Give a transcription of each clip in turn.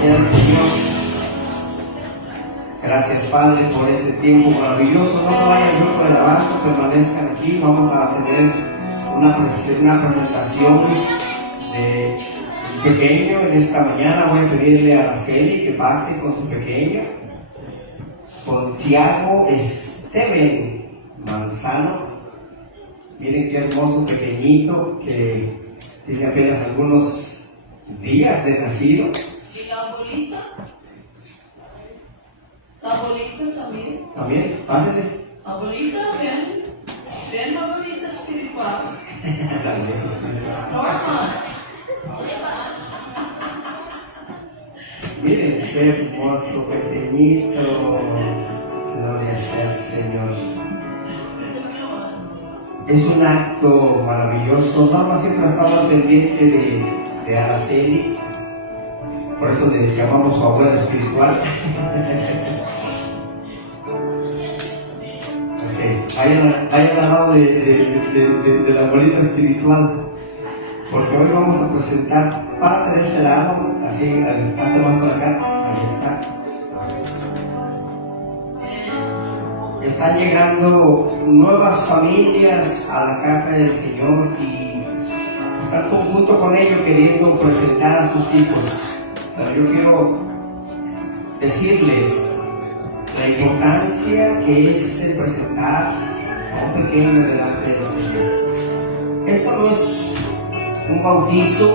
sea el Señor. Gracias, Padre, por este tiempo maravilloso. No se vaya el grupo de alabanza, permanezcan aquí. Vamos a tener una presentación de pequeño en esta mañana. Voy a pedirle a Araceli que pase con su pequeño, con Tiago Esteban Manzano. Miren qué hermoso pequeñito que tiene apenas algunos días de nacido. ¿Y la abuelita? ¿La abuelita también? También, pásenle. Abuelita, ven. Ven, abuelita espiritual. Miren qué hermoso pequeñito. Gloria sea al Señor. Es un acto maravilloso. Norma siempre ha estado al pendiente de Araceli. Por eso le llamamos su abuela espiritual. Vayan al lado de la abuelita espiritual, porque hoy vamos a presentar, párate de este lado, así, hazte más para acá, ahí está. Están llegando nuevas familias a la casa del Señor y están junto con ellos queriendo presentar a sus hijos. Pero yo quiero decirles la importancia que es el presentar a un pequeño delante del Señor. Esto no es un bautizo,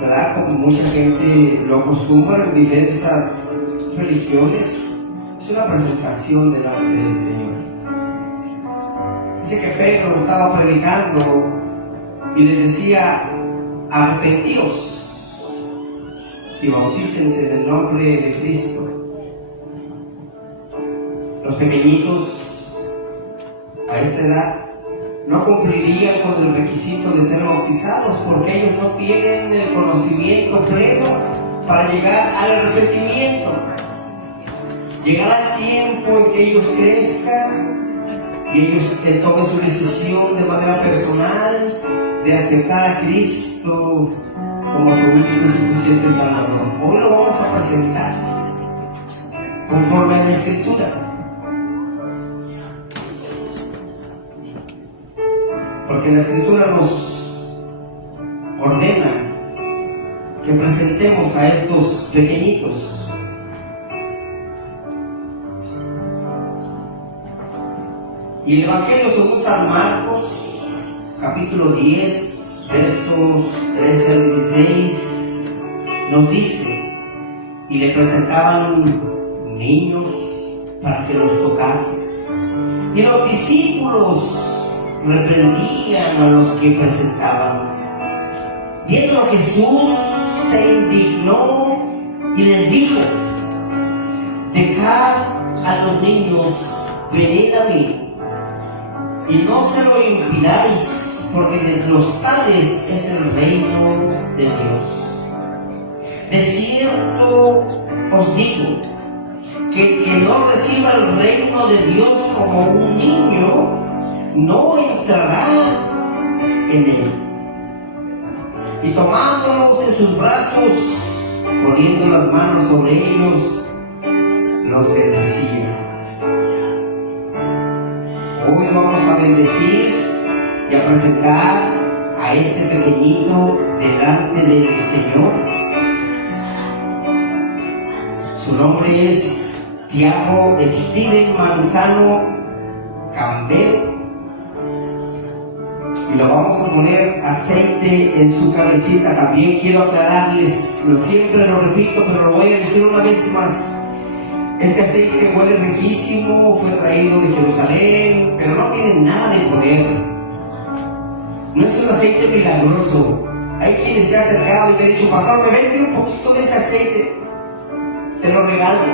¿verdad? Como mucha gente lo acostumbra en diversas religiones. Es una presentación delante del Señor. Dice que Pedro estaba predicando y les decía: arrepentíos y bautícense en el nombre de Cristo. Los pequeñitos a esta edad no cumplirían con el requisito de ser bautizados porque ellos no tienen el conocimiento pleno para llegar al arrepentimiento. Llegará el tiempo en que ellos crezcan y ellos tomen su decisión de manera personal de aceptar a Cristo como su único y suficiente Salvador. Hoy lo vamos a presentar conforme a la Escritura. Porque la Escritura nos ordena que presentemos a estos pequeñitos. Y el Evangelio según San Marcos, capítulo 10, versos 13 al 16, nos dice: y le presentaban niños para que los tocase. Y los discípulos reprendían a los que presentaban. Viendo Jesús se indignó y les dijo: dejad a los niños, venid a mí, y no se lo impidáis, porque de los tales es el reino de Dios. De cierto os digo, que el que no reciba el reino de Dios como un niño, no entrará en él. Y tomándolos en sus brazos, poniendo las manos sobre ellos, los bendecía. Hoy vamos a bendecir y a presentar a este pequeñito delante del Señor. Su nombre es Tiago Esteban Manzano Campbell. Y lo vamos a poner aceite en su cabecita. También quiero aclararles, siempre lo repito, pero lo voy a decir una vez más. Este aceite huele riquísimo, fue traído de Jerusalén, pero no tiene nada de poder. No es un aceite milagroso. Hay quienes se han acercado y me han dicho: pastor, me vende un poquito de ese aceite, te lo regalo.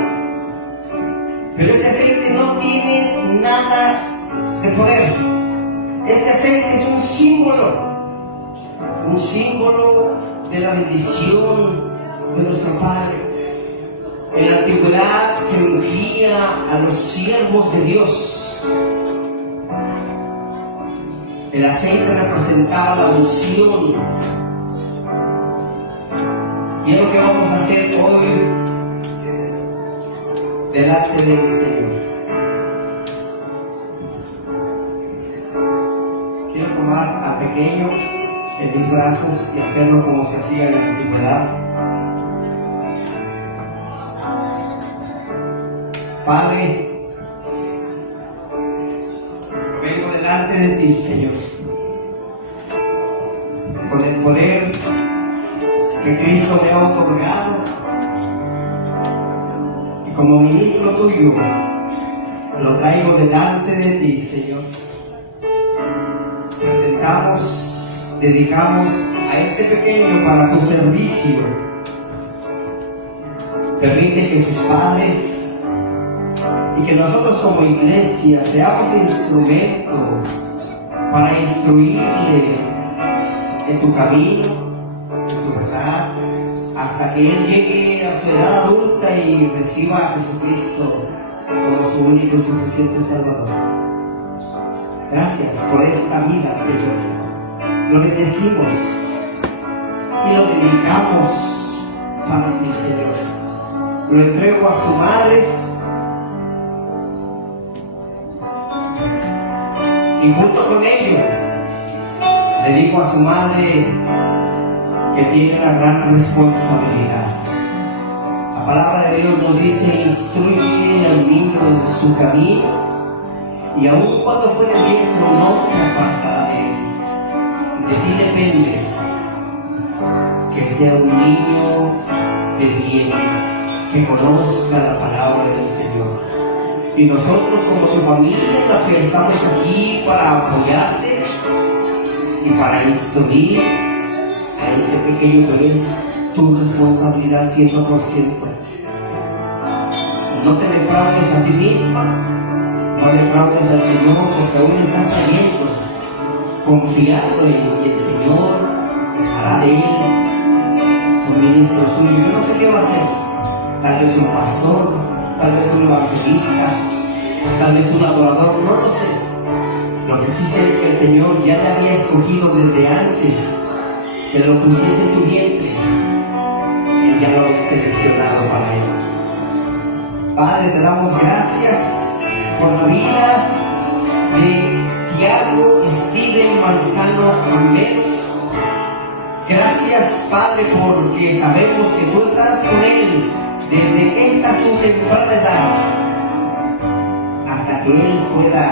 Pero este aceite no tiene nada de poder. Este aceite es un símbolo de la bendición de nuestro Padre. En la antigüedad se ungía a los siervos de Dios. El aceite representaba la unción. Y es lo que vamos a hacer hoy delante del Señor. Quiero tomar a pequeño en mis brazos y hacerlo como se hacía en la antigüedad. Padre, vengo delante de ti, Señor, con el poder que Cristo me ha otorgado, y como ministro tuyo lo traigo delante de ti, Señor. Presentamos, dedicamos a este pequeño para tu servicio. Permite que sus padres y que nosotros como iglesia seamos instrumento para instruirle en tu camino, en tu verdad, hasta que él llegue a su edad adulta y reciba a Jesucristo como su único y suficiente Salvador. Gracias por esta vida, Señor. Lo bendecimos y lo dedicamos para ti, Señor. Lo entrego a su madre y junto con ello le digo a su madre que tiene una gran responsabilidad. La palabra de Dios nos dice: instruye al niño en su camino, y aun cuando fuere viejo no se apartará de él. De ti depende que sea un niño de bien, que conozca la palabra del Señor. Y nosotros como su familia estamos aquí para apoyarte y para instruir a este pequeño, pero es tu responsabilidad 100%. No te defraudes a ti misma, no defraudes al Señor, porque aún estás creyendo, confiando en el Señor, hará de él un ministro suyo. Yo no sé qué va a hacer, tal vez un pastor, tal vez un evangelista, tal vez un adorador, no lo sé. Lo que sí sé es que el Señor ya te había escogido desde antes que lo pusiese en tu vientre, y ya lo había seleccionado para él. Padre, te damos gracias por la vida de Tiago Steven Manzano Romero. Gracias, Padre, porque sabemos que tú estarás con él desde esta su temprana edad hasta que él pueda,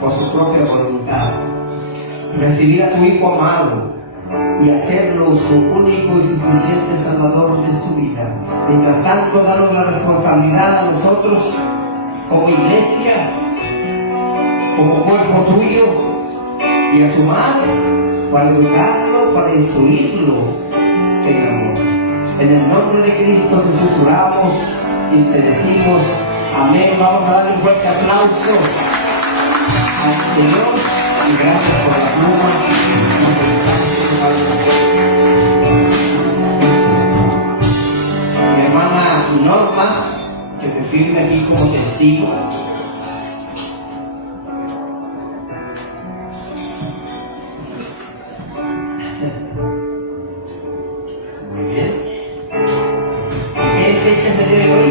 por su propia voluntad, recibir a tu Hijo amado y hacerlo su único y suficiente Salvador de su vida. Mientras tanto, danos la responsabilidad a nosotros como iglesia, como cuerpo tuyo, y a su madre, para educarlo, para instruirlo en amor. En el nombre de Cristo Jesús oramos y te decimos amén. Vamos a darle un fuerte aplauso al Señor y gracias por la pluma. Mi hermana Norma, que te firme aquí como testigo. Muy bien. ¿Qué fecha es el día de hoy?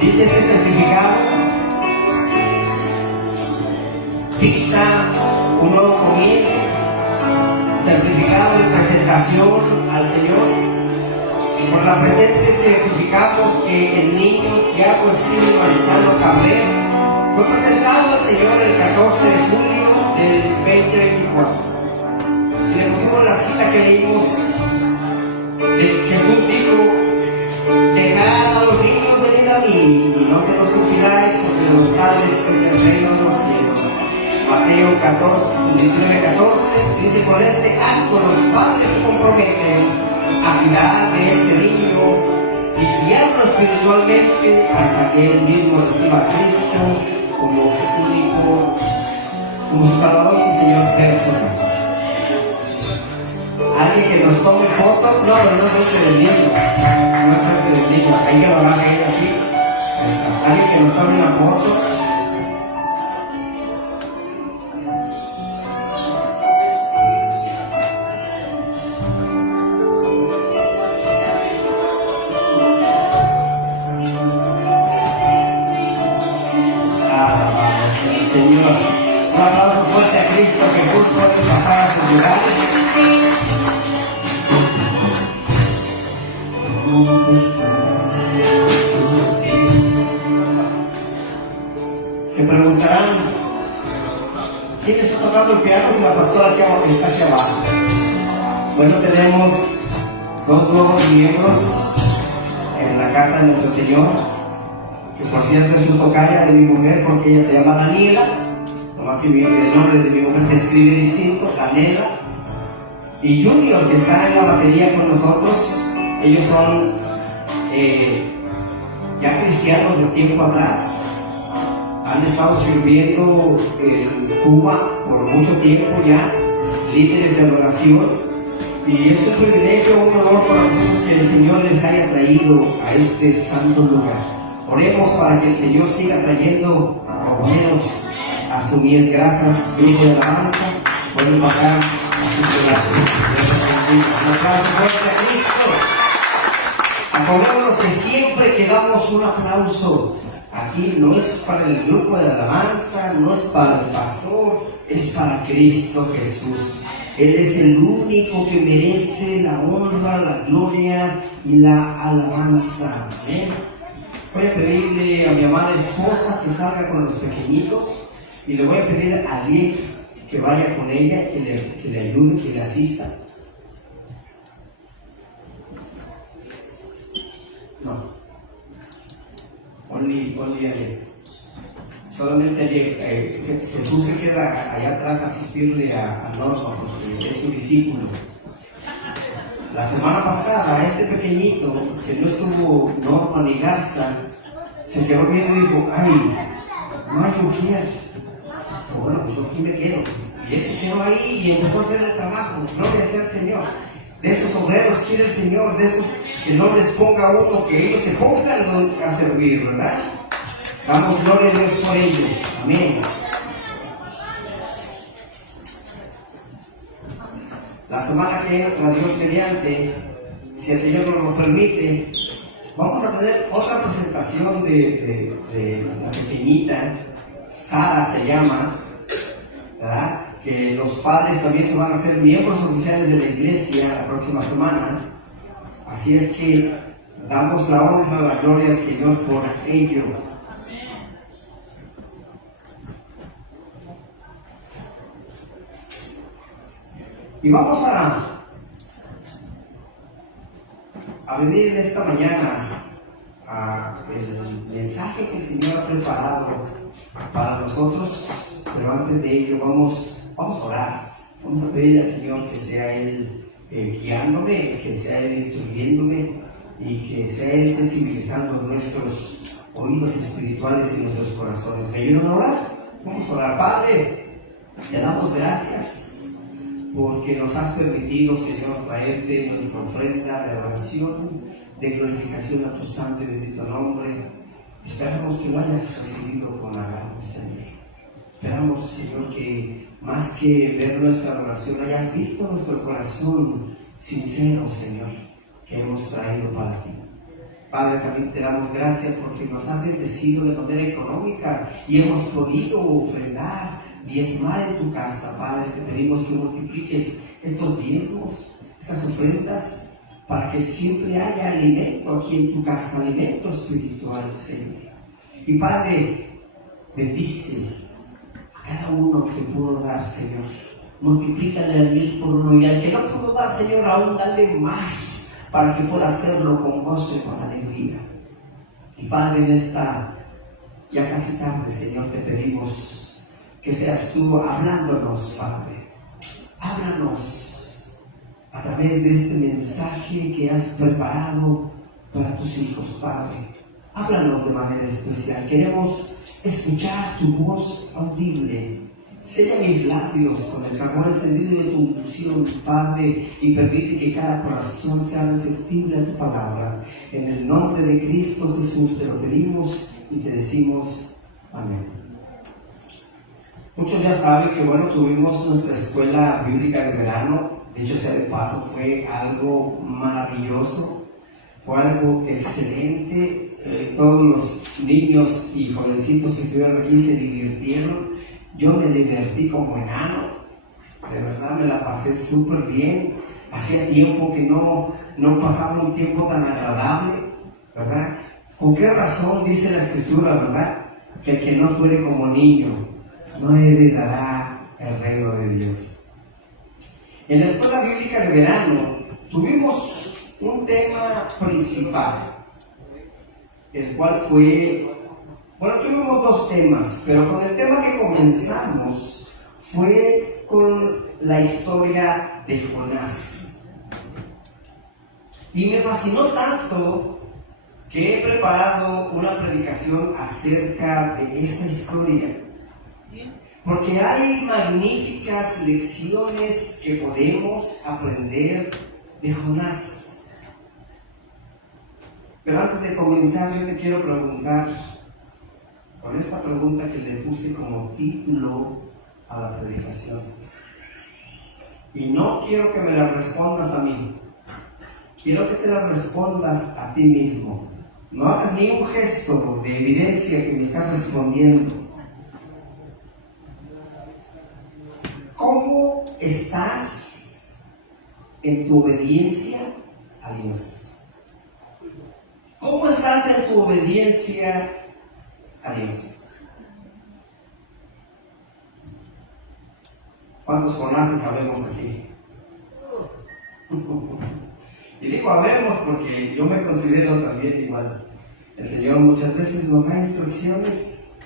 Dice este certificado: pizza, un nuevo comienzo, certificado de presentación al Señor. Por la presente certificamos que el niño Tiago Steven Manzano Cabrera fue presentado al Señor el 14 de julio del 2024. Y le pusimos la cita que leímos de Jesús dijo: dejad a los niños venir a mí y no se los impidáis, porque de los tales es el reino de los cielos. Mateo 19:14 dice: con este acto los padres se comprometen a cuidar de este niño y guiarlo espiritualmente hasta que él mismo reciba a Cristo como su único, como su Salvador y Señor personal. Alguien que nos tome fotos, no es frente del niño, no es frente del niño, hay que lo haga ahí así. Alguien que nos tome una foto. lugares. Se preguntarán, ¿quién está tocando el piano si la pastora está aquí abajo? Bueno, tenemos 2 nuevos miembros en la casa de nuestro Señor, que por cierto es su tocaya de mi mujer porque ella se llama Daniela, nomás que el nombre de mi mujer se escribe distinto, Daniela. Y Junior, que está en la batería con nosotros. Ellos son ya cristianos de tiempo atrás, han estado sirviendo en Cuba por mucho tiempo ya, líderes de adoración, y es un privilegio, un honor para nosotros que el Señor les haya traído a este santo lugar. Oremos para que el Señor siga trayendo obreros a su mies. Gracias, grupo de alabanza, pueden bajar a sus lugares. Un aplauso fuerte a Cristo. Acordémonos que siempre que damos un aplauso, aquí no es para el grupo de alabanza, no es para el pastor, es para Cristo Jesús. Él es el único que merece la honra, la gloria y la alabanza. Amén. Voy a pedirle a mi amada esposa que salga con los pequeñitos y le voy a pedir a alguien que vaya con ella, que le ayude, que le asista. No. Only Ale. Solamente Jesús se queda allá atrás a asistirle a Norma porque es su discípulo. La semana pasada, este pequeñito, que no estuvo Norma ni Garza, se quedó viendo y dijo, ay, no hay mujer. Bueno, pues yo aquí me quedo. Y él se quedó ahí y empezó a hacer el trabajo. Gloria sea al Señor. De esos obreros quiere el Señor, de esos que no les ponga uno, que ellos se pongan a servir, ¿verdad? Damos gloria a Dios por ello. Amén. La semana que entra, Dios mediante, si el Señor nos lo permite, vamos a tener otra presentación de la pequeñita, Sara se llama, ¿verdad? Que los padres también se van a hacer miembros oficiales de la iglesia la próxima semana. Así es que damos la honra y la gloria al Señor por ello. Y vamos a venir en esta mañana a el mensaje que el Señor ha preparado para nosotros, pero antes de ello vamos a orar. Vamos a pedir al Señor que sea Él guiándome, que sea Él instruyéndome y que sea Él sensibilizando nuestros oídos espirituales y nuestros corazones. ¿Me ayudan a orar? Vamos a orar. Padre, te damos gracias porque nos has permitido, Señor, traerte nuestra ofrenda de adoración, de glorificación a tu santo y bendito nombre. Esperamos que lo hayas recibido con agrado, Señor. Esperamos, Señor, que más que ver nuestra adoración, hayas visto nuestro corazón sincero, Señor, que hemos traído para ti. Padre, también te damos gracias porque nos has bendecido de manera económica y hemos podido ofrendar, diezmar en tu casa. Padre, te pedimos que multipliques estos diezmos, estas ofrendas, para que siempre haya alimento aquí en tu casa, alimento espiritual, Señor. Y Padre, bendice a cada uno que pudo dar, Señor. Multiplícale al 1000 por uno, y al que no pudo dar, Señor, aún dale más, para que pueda hacerlo con gozo y con alegría. Y Padre, en esta ya casi tarde, Señor, te pedimos que seas tú hablándonos, Padre. Háblanos a través de este mensaje que has preparado para tus hijos, Padre. Háblanos de manera especial. Queremos escuchar tu voz audible. Sella mis labios con el carbón encendido de tu unción, Padre, y permite que cada corazón sea receptible a tu palabra. En el nombre de Cristo Jesús te lo pedimos y te decimos amén. Muchos ya saben que, tuvimos nuestra escuela bíblica de verano. De hecho, sea de paso, fue algo maravilloso, fue algo excelente. Todos los niños y jovencitos que estuvieron aquí se divirtieron. Yo me divertí como enano, De verdad me la pasé súper bien. Hacía tiempo que no pasaba un tiempo tan agradable, ¿verdad? ¿Con qué razón dice la Escritura, verdad? Que el que no fuere como niño no heredará el reino de Dios. En la escuela bíblica de verano tuvimos un tema principal, el cual fue, bueno, tuvimos dos temas, pero con el tema que comenzamos fue con la historia de Jonás. Y me fascinó tanto que he preparado una predicación acerca de esta historia, porque hay magníficas lecciones que podemos aprender de Jonás. Pero antes de comenzar, yo te quiero preguntar, con esta pregunta que le puse como título a la predicación. Y no quiero que me la respondas a mí, quiero que te la respondas a ti mismo. No hagas ni un gesto de evidencia que me estás respondiendo. ¿Cómo estás en tu obediencia a Dios? ¿Cómo estás en tu obediencia a Dios? ¿Cuántos Jonases sabemos aquí? Y digo habemos porque yo me considero también igual. El Señor muchas veces nos da instrucciones,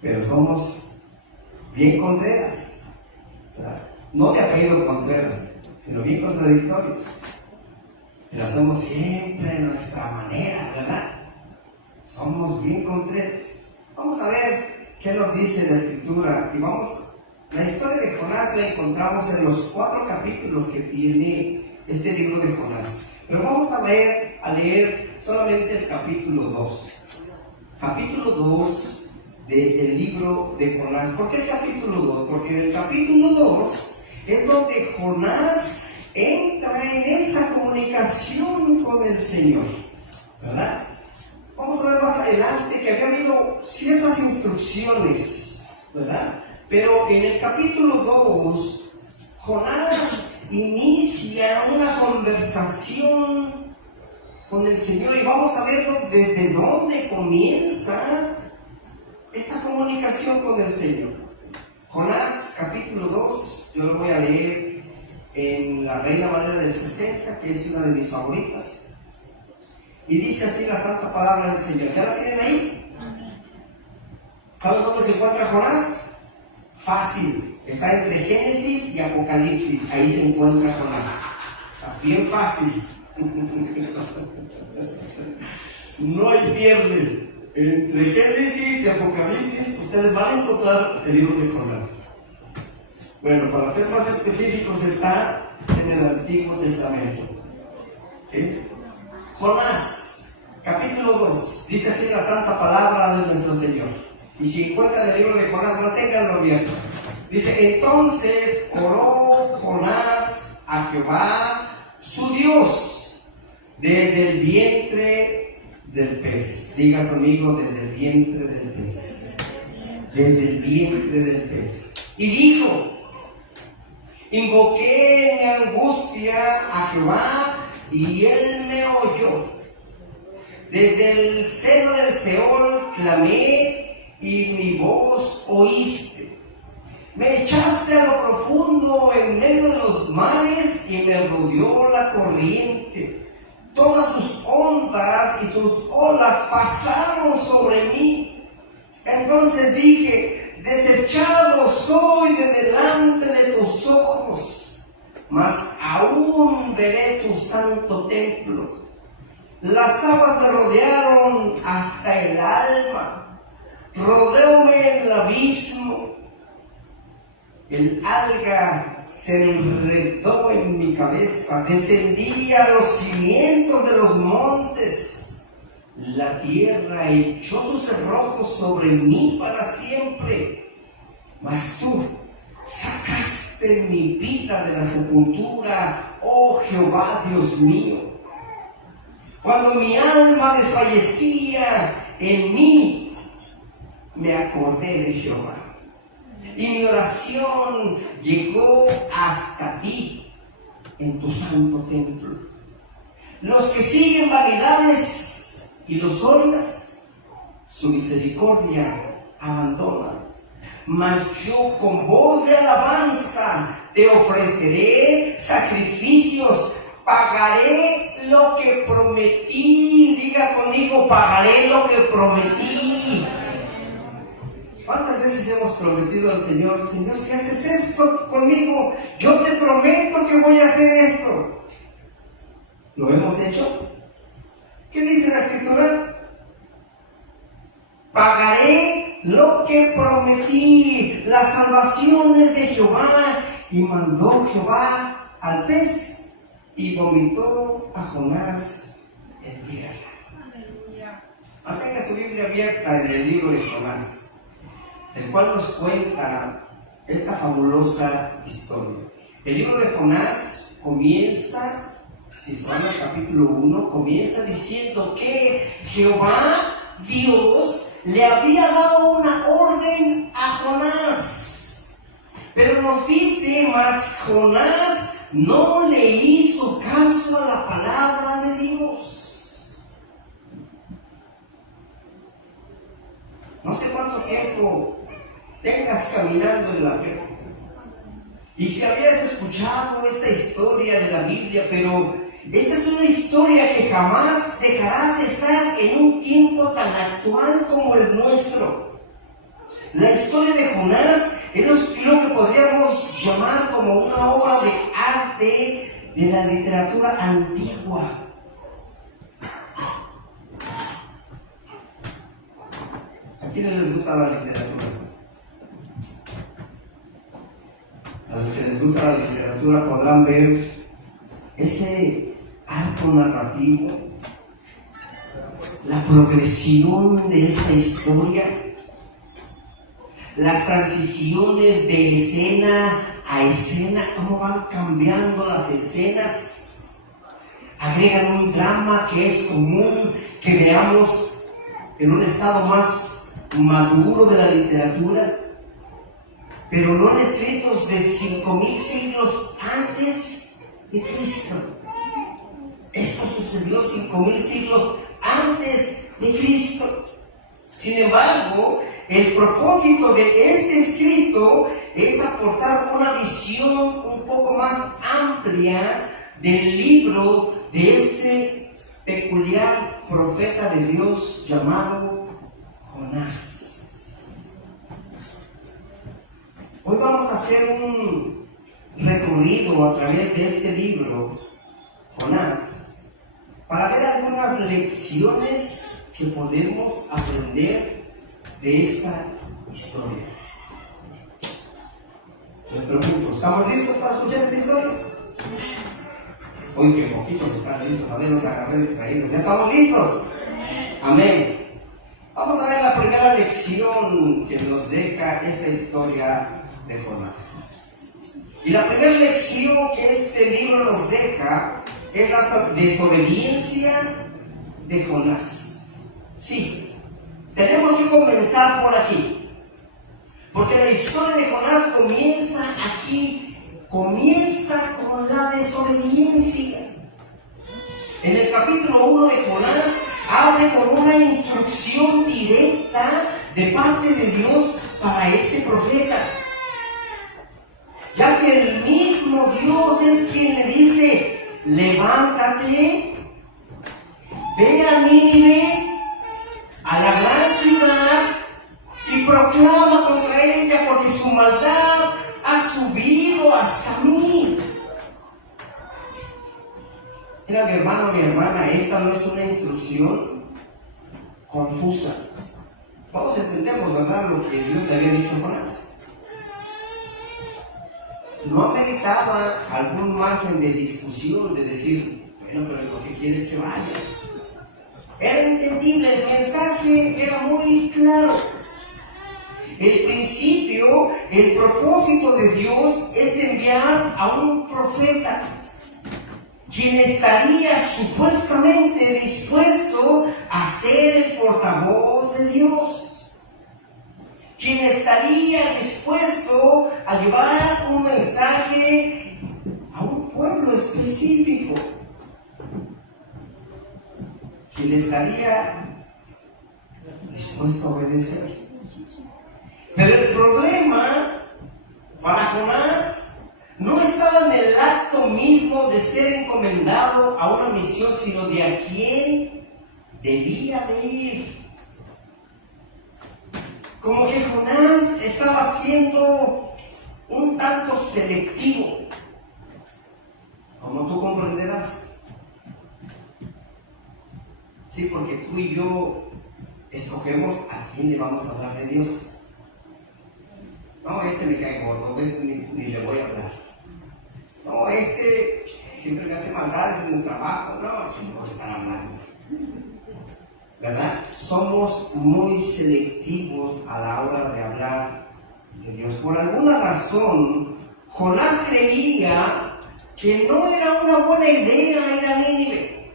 pero somos bien contreras. No de apellido Contreras, sino bien contradictorios. Lo hacemos siempre a nuestra manera, ¿verdad? Somos bien contreras. Vamos a ver qué nos dice la Escritura. Y la historia de Jonás la encontramos en los 4 capítulos que tiene este libro de Jonás. Pero vamos a leer solamente el capítulo 2. Capítulo 2 del libro de Jonás. ¿Por qué el capítulo 2? Porque en el capítulo 2 es donde Jonás entra en esa comunicación con el Señor, ¿verdad? Vamos a ver más adelante que había habido ciertas instrucciones, ¿verdad? Pero en el capítulo 2, Jonás inicia una conversación con el Señor y vamos a ver desde dónde comienza esta comunicación con el Señor. Jonás, capítulo 2, yo lo voy a leer en la Reina Valera del 60, que es una de mis favoritas. Y dice así la santa palabra del Señor. ¿Ya la tienen ahí? ¿Saben dónde se encuentra Jonás? Fácil. Está entre Génesis y Apocalipsis. Ahí se encuentra Jonás. Está bien fácil. No hay pierde. Entre Génesis y Apocalipsis ustedes van a encontrar el libro de Jonás. Bueno, para ser más específicos, está en el Antiguo Testamento. ¿Okay? Jonás, capítulo 2, dice así la santa palabra de nuestro Señor. Y si encuentran el libro de Jonás, manténganlo abierto. Dice, entonces oró Jonás a Jehová, su Dios, desde el vientre del pez. Diga conmigo, desde el vientre del pez. Desde el vientre del pez. Y dijo, invoqué en mi angustia a Jehová, y él me oyó. Desde el seno del Seol clamé, y mi voz oíste. Me echaste a lo profundo en medio de los mares, y me rodeó la corriente. Todas tus ondas y tus olas pasaron sobre mí. Entonces dije, desechado soy de delante de tus ojos, mas aún veré tu santo templo. Las aguas me rodearon hasta el alma, rodeóme el abismo. El alga se enredó en mi cabeza, descendí a los cimientos de los montes. La tierra echó sus cerrojos sobre mí para siempre. Mas tú sacaste mi vida de la sepultura, oh Jehová Dios mío. Cuando mi alma desfallecía en mí, me acordé de Jehová. Y mi oración llegó hasta ti en tu santo templo. Los que siguen vanidades ilusorias, su misericordia abandonan. Mas yo con voz de alabanza te ofreceré sacrificios, pagaré lo que prometí. Diga conmigo, pagaré lo que prometí. ¿Cuántas veces hemos prometido al Señor, Señor, si haces esto conmigo, yo te prometo que voy a hacer esto? ¿Lo hemos hecho? ¿Qué dice la Escritura? Pagaré lo que prometí. Las salvaciones de Jehová. Y mandó Jehová al pez y vomitó a Jonás en tierra. Mantenga su Biblia abierta en el libro de Jonás, el cual nos cuenta esta fabulosa historia. El libro de Jonás comienza, si se van al capítulo 1, comienza diciendo que Jehová, Dios, le había dado una orden a Jonás. Pero nos dice, mas Jonás no le hizo caso a la palabra de Dios. No sé cuánto tiempo tengas caminando en la fe. Y si habías escuchado esta historia de la Biblia, pero esta es una historia que jamás dejará de estar en un tiempo tan actual como el nuestro. La historia de Jonás es lo que podríamos llamar como una obra de arte de la literatura antigua. ¿A quiénes les gusta la literatura? A los que les gusta la literatura podrán ver ese arco narrativo, la progresión de esta historia, las transiciones de escena a escena, cómo van cambiando las escenas, agregan un drama que es común que veamos en un estado más maduro de la literatura, pero no en escritos de 5,000 siglos antes de Cristo. Esto sucedió 5,000 siglos antes de Cristo. Sin embargo, el propósito de este escrito es aportar una visión un poco más amplia del libro de este peculiar profeta de Dios llamado Jonás. Hoy vamos a hacer un recorrido a través de este libro, Jonás, para ver algunas lecciones que podemos aprender de esta historia. Les pregunto, ¿estamos listos para escuchar esta historia? Hoy que poquitos están listos, a ver, los agarré distraídos. ¿Ya estamos listos? Amén. Vamos a ver la primera lección que nos deja esta historia de Jonás. Y la primera lección que este libro nos deja es la desobediencia de Jonás. Sí, tenemos que comenzar por aquí, porque la historia de Jonás comienza aquí, comienza con la desobediencia. En el capítulo 1 de Jonás abre con una instrucción directa de parte de Dios para este profeta, ya que el mismo Dios es quien le dice: levántate, ve a Nínive, a la gran ciudad, y proclama contra ella, porque su maldad ha subido hasta mí. Mira, mi hermano, mi hermana, esta no es una instrucción confusa. Todos entendemos, ¿verdad?, lo que Dios le había dicho a Jonás. No ameritaba algún margen de discusión, de decir, bueno, pero lo que quieres que vaya. Era entendible, el mensaje era muy claro. El principio, el propósito de Dios es enviar a un profeta, quien estaría supuestamente dispuesto a ser el portavoz de Dios, quien estaría dispuesto a llevar un mensaje a un pueblo específico, quien estaría dispuesto a obedecer. Pero el problema para Jonás no estaba en el acto mismo de ser encomendado a una misión, sino de a quién debía de ir. Como que Jonás estaba siendo un tanto selectivo, como tú comprenderás. Sí, porque tú y yo escogemos a quién le vamos a hablar de Dios. No, este me cae gordo, este ni le voy a hablar. No, este siempre me hace maldades en el trabajo. No, aquí no voy a estar hablando. ¿Verdad? Somos muy selectivos a la hora de hablar de Dios. Por alguna razón, Jonás creía que no era una buena idea ir a Nínive.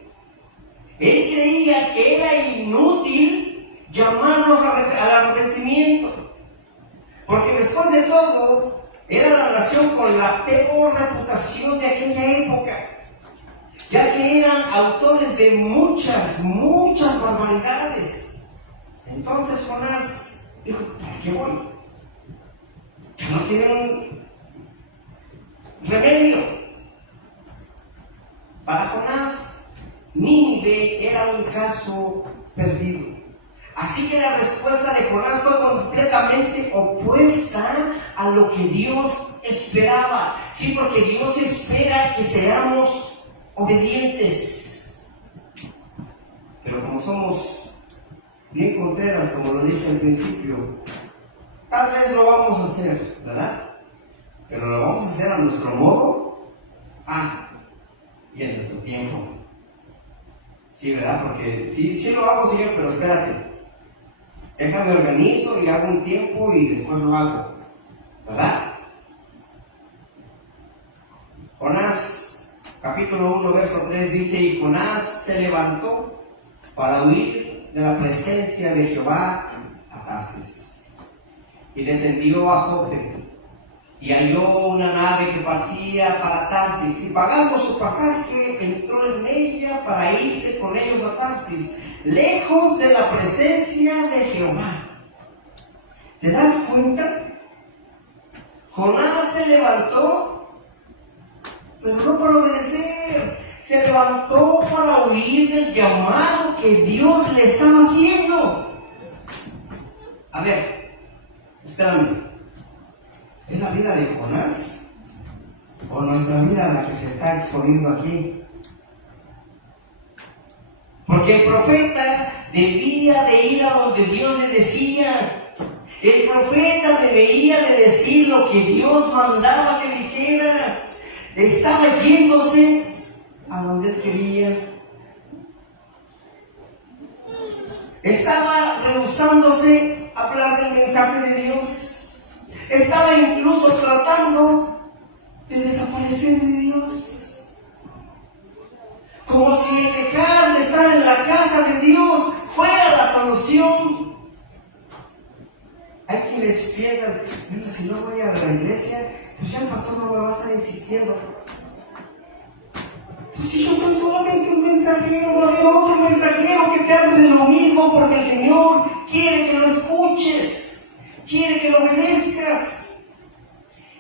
Él creía que era inútil llamarlos al arrepentimiento. Porque después de todo, era la nación con la peor reputación de aquella época, ya que eran autores de muchas barbaridades. Entonces Jonás dijo, ¿para qué voy? Ya no tienen remedio. Para Jonás, Nínive era un caso perdido. Así que la respuesta de Jonás fue completamente opuesta a lo que Dios esperaba. Sí, porque Dios espera que seamos obedientes. Pero como somos bien contreras, como lo dije al principio, tal vez lo vamos a hacer, ¿verdad? Pero lo vamos a hacer a nuestro modo y en nuestro tiempo. Sí, ¿verdad? Porque sí lo hago, Señor, pero espérate. Déjame organizo y hago un tiempo y después lo hago, ¿verdad? Jonás, capítulo 1, verso 3 dice: y Jonás se levantó para huir de la presencia de Jehová a Tarsis, y descendió a Jope, y halló una nave que partía para Tarsis, y pagando su pasaje, entró en ella para irse con ellos a Tarsis, lejos de la presencia de Jehová. ¿Te das cuenta? Jonás se levantó, pero no para obedecer. Se levantó para huir del llamado que Dios le estaba haciendo. A ver, espérame. ¿Es la vida de Jonás o nuestra vida la que se está exponiendo aquí? Porque el profeta debía de ir a donde Dios le decía. El profeta debería de decir lo que Dios mandaba que dijera. Estaba yéndose a donde él quería. Estaba rehusándose a hablar del mensaje de Dios. Estaba incluso tratando de desaparecer de Dios. Como si el dejar de estar en la casa de Dios fuera la solución. Hay quienes piensan, bueno, si no voy a la iglesia, pues ya el pastor no me va a estar insistiendo. Pues si yo soy solamente un mensajero, va a haber otro mensajero que te hable de lo mismo, porque el Señor quiere que lo escuches, quiere que lo obedezcas.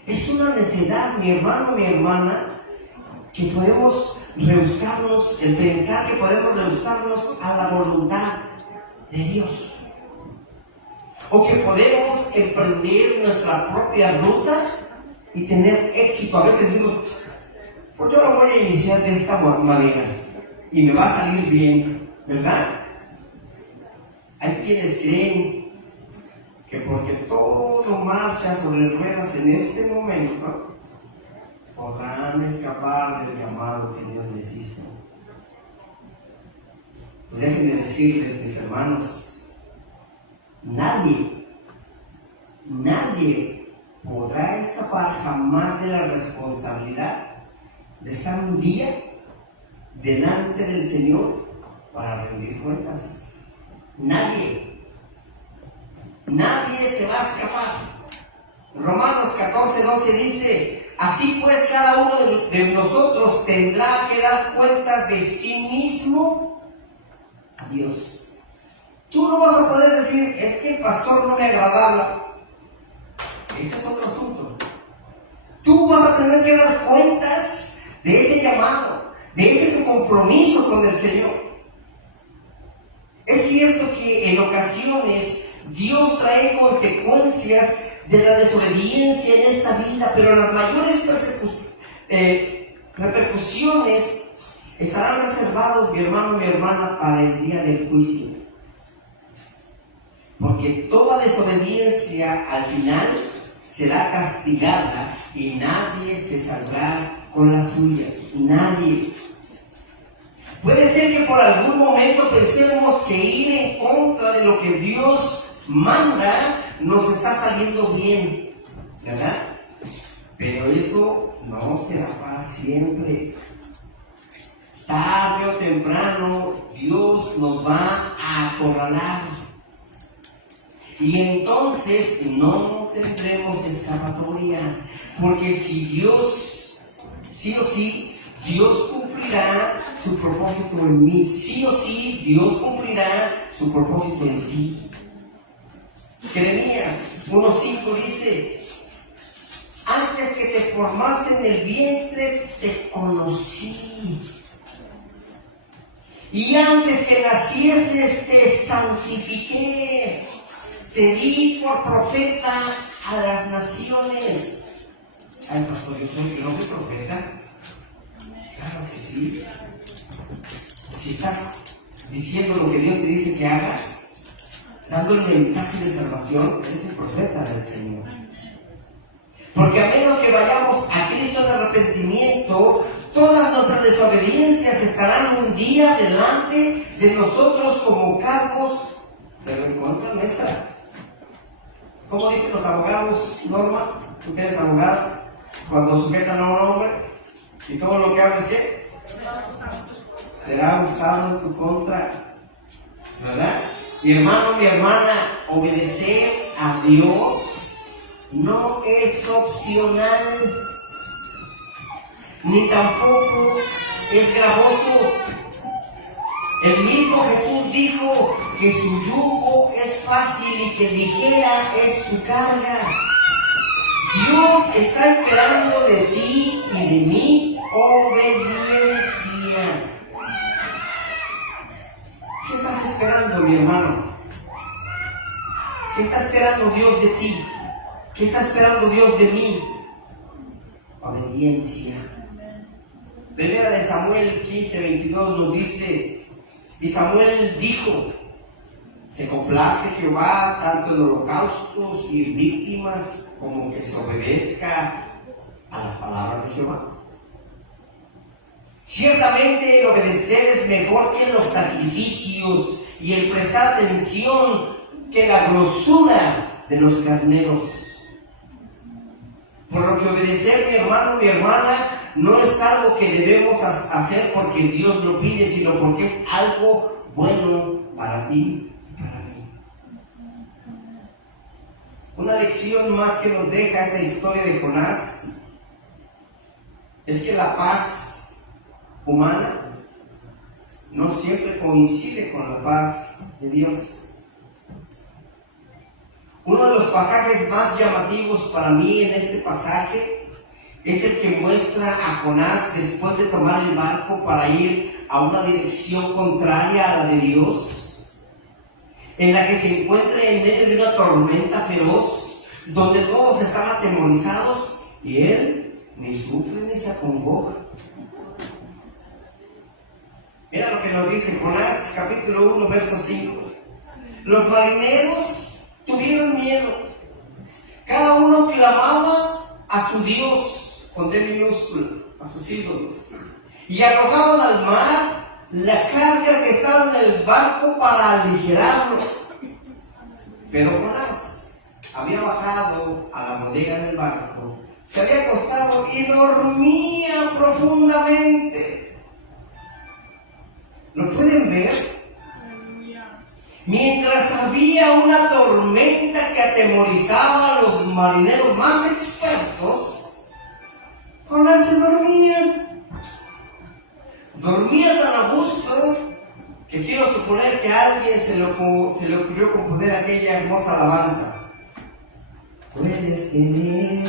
Es una necedad, mi hermano, mi hermana, que podemos rehusarnos, el pensar que podemos rehusarnos a la voluntad de Dios. O que podemos emprender nuestra propia ruta y tener éxito. A veces decimos, pues yo lo voy a iniciar de esta manera y me va a salir bien, ¿verdad? Hay quienes creen que porque todo marcha sobre ruedas en este momento, podrán escapar del llamado que Dios les hizo. Pues déjenme decirles, mis hermanos, nadie podrá escapar jamás de la responsabilidad de estar un día delante del Señor para rendir cuentas. Nadie. Nadie se va a escapar. Romanos 14:12 dice: así pues cada uno de nosotros tendrá que dar cuentas de sí mismo a Dios. Tú no vas a poder decir: es que el pastor no me agradaba. Ese es otro asunto. Tú vas a tener que dar cuentas de ese llamado, de ese tu compromiso con el Señor. Es cierto que en ocasiones Dios trae consecuencias de la desobediencia en esta vida, pero las mayores repercusiones estarán reservados, mi hermano, mi hermana, para el día del juicio. Porque toda desobediencia al final será castigada y nadie se saldrá con las suyas. Nadie. Puede ser que por algún momento pensemos que ir en contra de lo que Dios manda nos está saliendo bien, ¿verdad? Pero eso no será para siempre. Tarde o temprano Dios nos va a acorralar. Y entonces no tendremos escapatoria. Porque si Dios, sí o sí, Dios cumplirá su propósito en mí. Sí o sí, Dios cumplirá su propósito en ti. Jeremías 1:5 dice: antes que te formaste en el vientre, te conocí. Y antes que nacieses, te santifiqué. Te di por profeta a las naciones. Ay, pastor, yo no soy profeta. Claro que sí. Si estás diciendo lo que Dios te dice que hagas, dando el mensaje de salvación, eres el profeta del Señor. Porque a menos que vayamos a Cristo en arrepentimiento, todas nuestras desobediencias estarán un día delante de nosotros como cargos, pero en contra nuestra. ¿Cómo dicen los abogados, Norma? Tú que eres abogada, cuando sujetan a un hombre y todo lo que hables, ¿qué? Será usado en tu contra, ¿verdad? Mi hermano, mi hermana, obedecer a Dios no es opcional, ni tampoco es gravoso. El mismo Jesús dijo que su yugo es fácil y que ligera es su carga. Dios está esperando de ti y de mí obediencia. ¿Qué estás esperando, mi hermano? ¿Qué está esperando Dios de ti? ¿Qué está esperando Dios de mí? Obediencia. Primera de Samuel 15:22 nos dice: y Samuel dijo: se complace Jehová tanto en holocaustos y víctimas como que se obedezca a las palabras de Jehová. Ciertamente el obedecer es mejor que los sacrificios y el prestar atención que la grosura de los carneros. Por lo que obedecer, mi hermano, mi hermana, no es algo que debemos hacer porque Dios lo pide, sino porque es algo bueno para ti y para mí. Una lección más que nos deja esta historia de Jonás es que la paz humana no siempre coincide con la paz de Dios. Uno de los pasajes más llamativos para mí en este pasaje es el que muestra a Jonás después de tomar el barco para ir a una dirección contraria a la de Dios, en la que se encuentra en medio de una tormenta feroz, donde todos están atemorizados y él ni sufre ni se acongoja. Mira lo que nos dice Jonás, capítulo 1, verso 5. Los marineros tuvieron miedo. Cada uno clamaba a su Dios, con D minúscula, a sus ídolos, y arrojaban al mar la carga que estaba en el barco para aligerarlo. Pero Jonás había bajado a la bodega del barco, se había acostado y dormía profundamente. ¿Lo pueden ver? Mientras había una tormenta que atemorizaba a los marineros más expertos, Jonás se dormía. Dormía tan a gusto que quiero suponer que a alguien se le ocurrió componer aquella hermosa alabanza. Puedes tener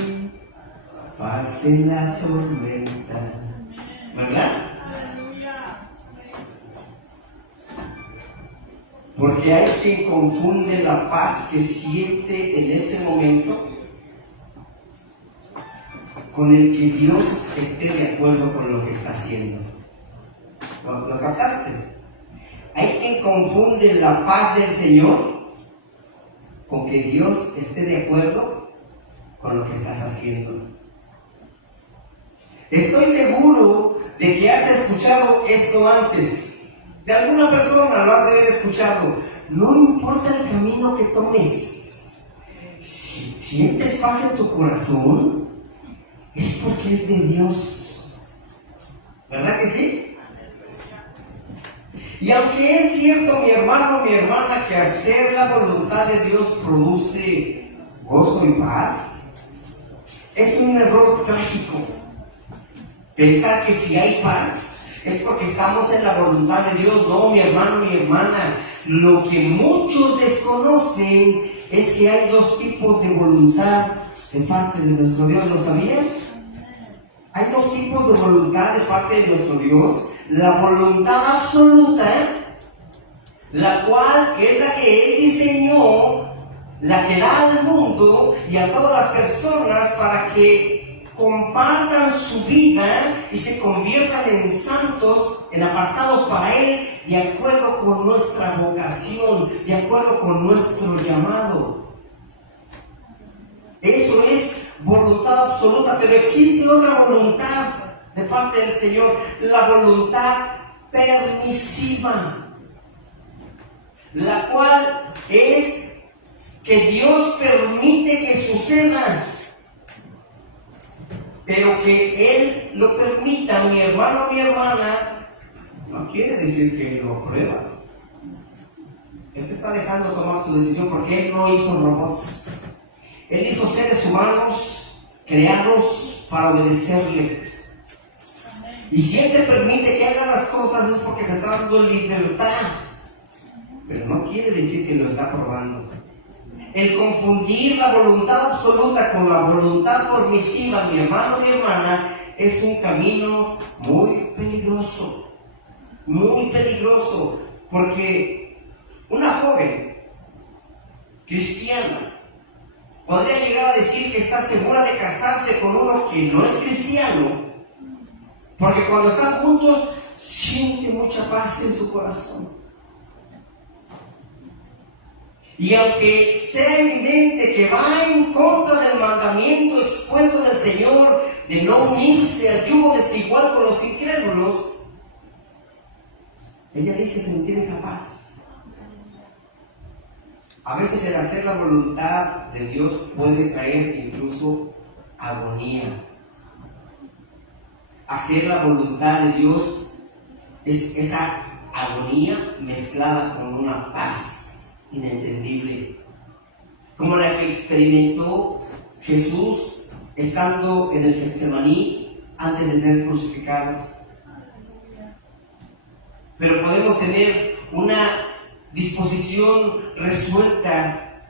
paz en la tormenta, ¿verdad? Porque hay quien confunde la paz que siente en ese momento con el que Dios esté de acuerdo con lo que está haciendo. ¿Lo captaste? Hay quien confunde la paz del Señor con que Dios esté de acuerdo con lo que estás haciendo. Estoy seguro de que has escuchado esto antes. De alguna persona lo has de haber escuchado. No importa el camino que tomes. Si sientes paz en tu corazón, es porque es de Dios. ¿Verdad que sí? Y aunque es cierto, mi hermano, mi hermana, que hacer la voluntad de Dios produce gozo y paz, es un error trágico pensar que si hay paz es porque estamos en la voluntad de Dios. No, mi hermano, mi hermana, lo que muchos desconocen es que hay dos tipos de voluntad de parte de nuestro Dios. ¿Lo sabían? Hay dos tipos de voluntad de parte de nuestro Dios. La voluntad absoluta, la cual es la que Él diseñó, la que da al mundo y a todas las personas para que compartan su vida y se conviertan en santos, en apartados para Él, de acuerdo con nuestra vocación, de acuerdo con nuestro llamado. Eso es voluntad absoluta, pero existe otra voluntad de parte del Señor, la voluntad permisiva, la cual es que Dios permite que suceda, pero que Él lo permita, mi hermano, mi hermana, no quiere decir que Él lo aprueba. Él te está dejando tomar tu decisión porque Él no hizo robots. Él hizo seres humanos creados para obedecerle. Y si Él te permite que hagas las cosas es porque te está dando libertad. Pero no quiere decir que lo está aprobando. El confundir la voluntad absoluta con la voluntad permisiva, mi hermano, mi hermana, es un camino muy peligroso. Muy peligroso. Porque una joven cristiana podría llegar a decir que está segura de casarse con uno que no es cristiano, porque cuando están juntos siente mucha paz en su corazón. Y aunque sea evidente que va en contra del mandamiento expuesto del Señor de no unirse al yugo desigual con los incrédulos, ella dice sentir esa paz. A veces el hacer la voluntad de Dios puede traer incluso agonía. Hacer la voluntad de Dios es esa agonía mezclada con una paz inentendible, como la que experimentó Jesús estando en el Getsemaní antes de ser crucificado. Pero podemos tener una disposición resuelta,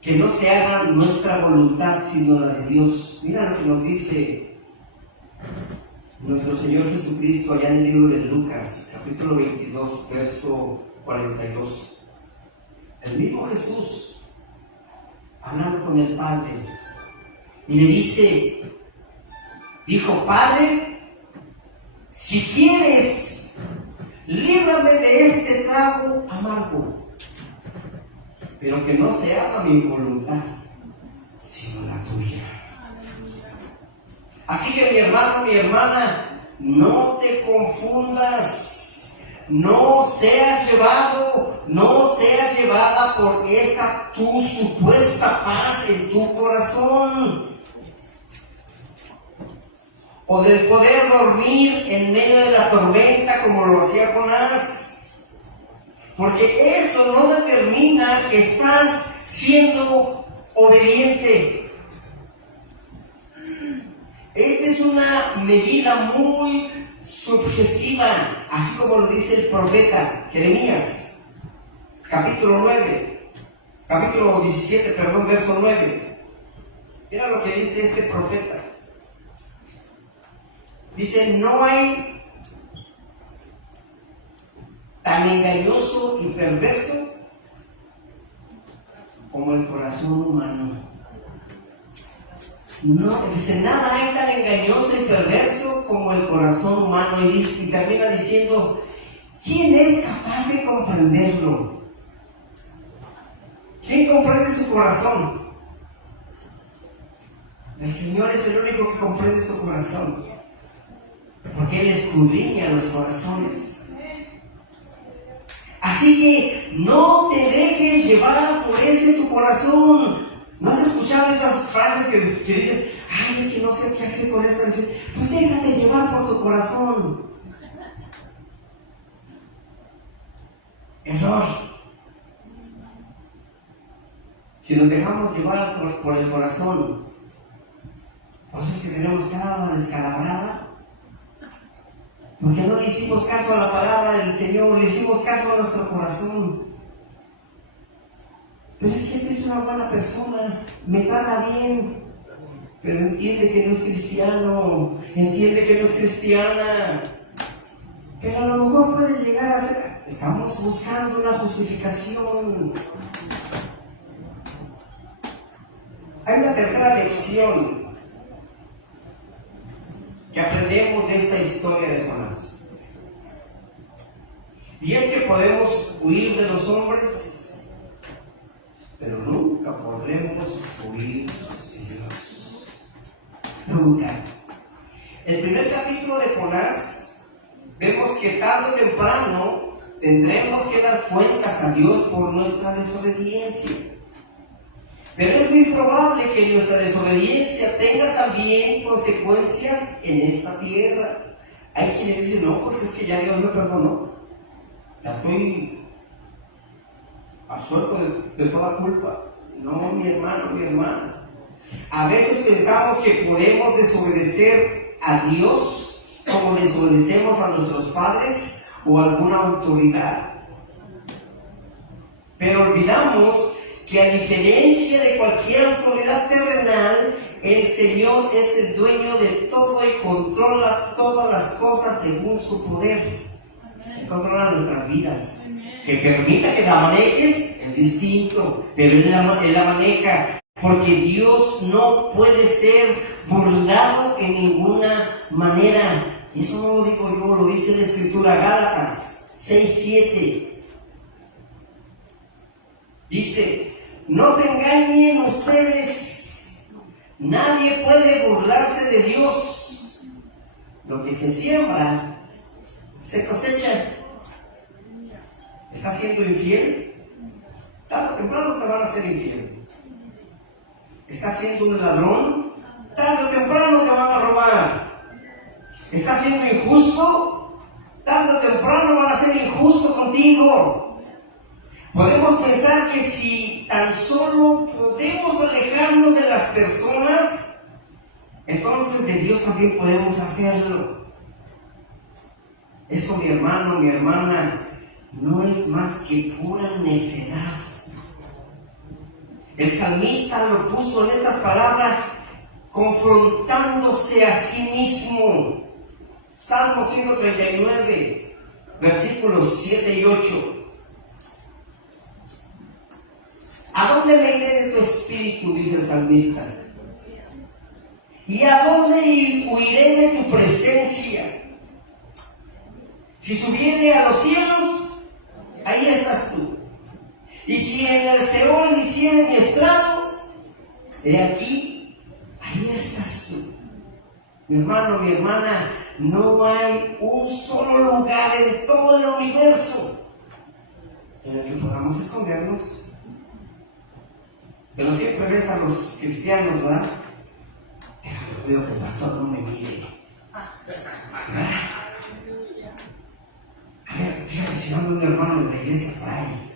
que no se haga nuestra voluntad sino la de Dios. Mira lo que nos dice nuestro Señor Jesucristo allá en el libro de Lucas, capítulo 22, verso 42. El mismo Jesús hablando con el Padre y le dijo: Padre, si quieres, líbrame de este trago amargo, pero que no se haga mi voluntad sino la tuya. Así que mi hermano, mi hermana, no te confundas. No seas llevado, no seas llevada por esa tu supuesta paz en tu corazón, o del poder dormir en medio de la tormenta como lo hacía Jonás. Porque eso no determina que estás siendo obediente. Esta es una medida muy subjetiva, así como lo dice el profeta Jeremías, capítulo 17, verso 9. Mira lo que dice este profeta. Dice, no hay tan engañoso y perverso como el corazón humano. No, dice, nada hay tan engañoso y perverso como el corazón humano. Y termina diciendo, ¿quién es capaz de comprenderlo? ¿Quién comprende su corazón? El Señor es el único que comprende su corazón, porque Él escudriña los corazones. Así que no te dejes llevar por ese tu corazón. ¿No has escuchado esas frases que dicen, ay, es que no sé qué hacer con esta decisión? Pues déjate llevar por tu corazón. Error. Si nos dejamos llevar por el corazón, por eso es que tenemos cada descalabrada. Porque no le hicimos caso a la palabra del Señor, le hicimos caso a nuestro corazón. Pero es que esta es una buena persona, me trata bien, pero entiende que no es cristiano, entiende que no es cristiana. Pero a lo mejor puede llegar a ser, estamos buscando una justificación. Hay una tercera lección que aprendemos de esta historia de Jonás. Y es que podemos huir de los hombres, pero nunca podremos huir de Dios. Nunca. El primer capítulo de Jonás, vemos que tarde o temprano tendremos que dar cuentas a Dios por nuestra desobediencia. Pero es muy probable que nuestra desobediencia tenga también consecuencias en esta tierra. Hay quienes dicen, no, pues es que ya Dios me perdonó. Ya estoy absuelto de toda culpa. No, mi hermano, mi hermana. A veces pensamos que podemos desobedecer a Dios como desobedecemos a nuestros padres o a alguna autoridad. Pero olvidamos que a diferencia de cualquier autoridad terrenal, el Señor es el dueño de todo y controla todas las cosas según su poder. Él controla nuestras vidas. Que permita que la manejes es distinto, pero Él la maneja, porque Dios no puede ser burlado en ninguna manera. Y eso no lo digo yo, lo dice la Escritura, Gálatas 6:7. Dice, no se engañen ustedes, nadie puede burlarse de Dios. Lo que se siembra, se cosecha. ¿Estás siendo infiel? Tarde o temprano te van a ser infiel. ¿Estás siendo un ladrón? Tarde o temprano te van a robar. ¿Estás siendo injusto? Tarde o temprano van a ser injustos contigo. Podemos pensar que si tan solo podemos alejarnos de las personas, entonces de Dios también podemos hacerlo. Eso, mi hermano, mi hermana, no es más que pura necedad. El salmista lo puso en estas palabras, confrontándose a sí mismo. Salmo 139, versículos 7 y 8. ¿A dónde me iré de tu espíritu?, dice el salmista. ¿Y a dónde huiré de tu presencia? Si subiere a los cielos, ahí estás tú. Y si en el Seol hiciere mi estrado, he aquí, ahí estás tú. Mi hermano, mi hermana, no hay un solo lugar en todo el universo en el que podamos escondernos. Pero siempre ves a los cristianos, ¿verdad? Déjame, cuidado que el pastor no me mire. A ver, fíjate, si si ando un hermano de la iglesia por ahí,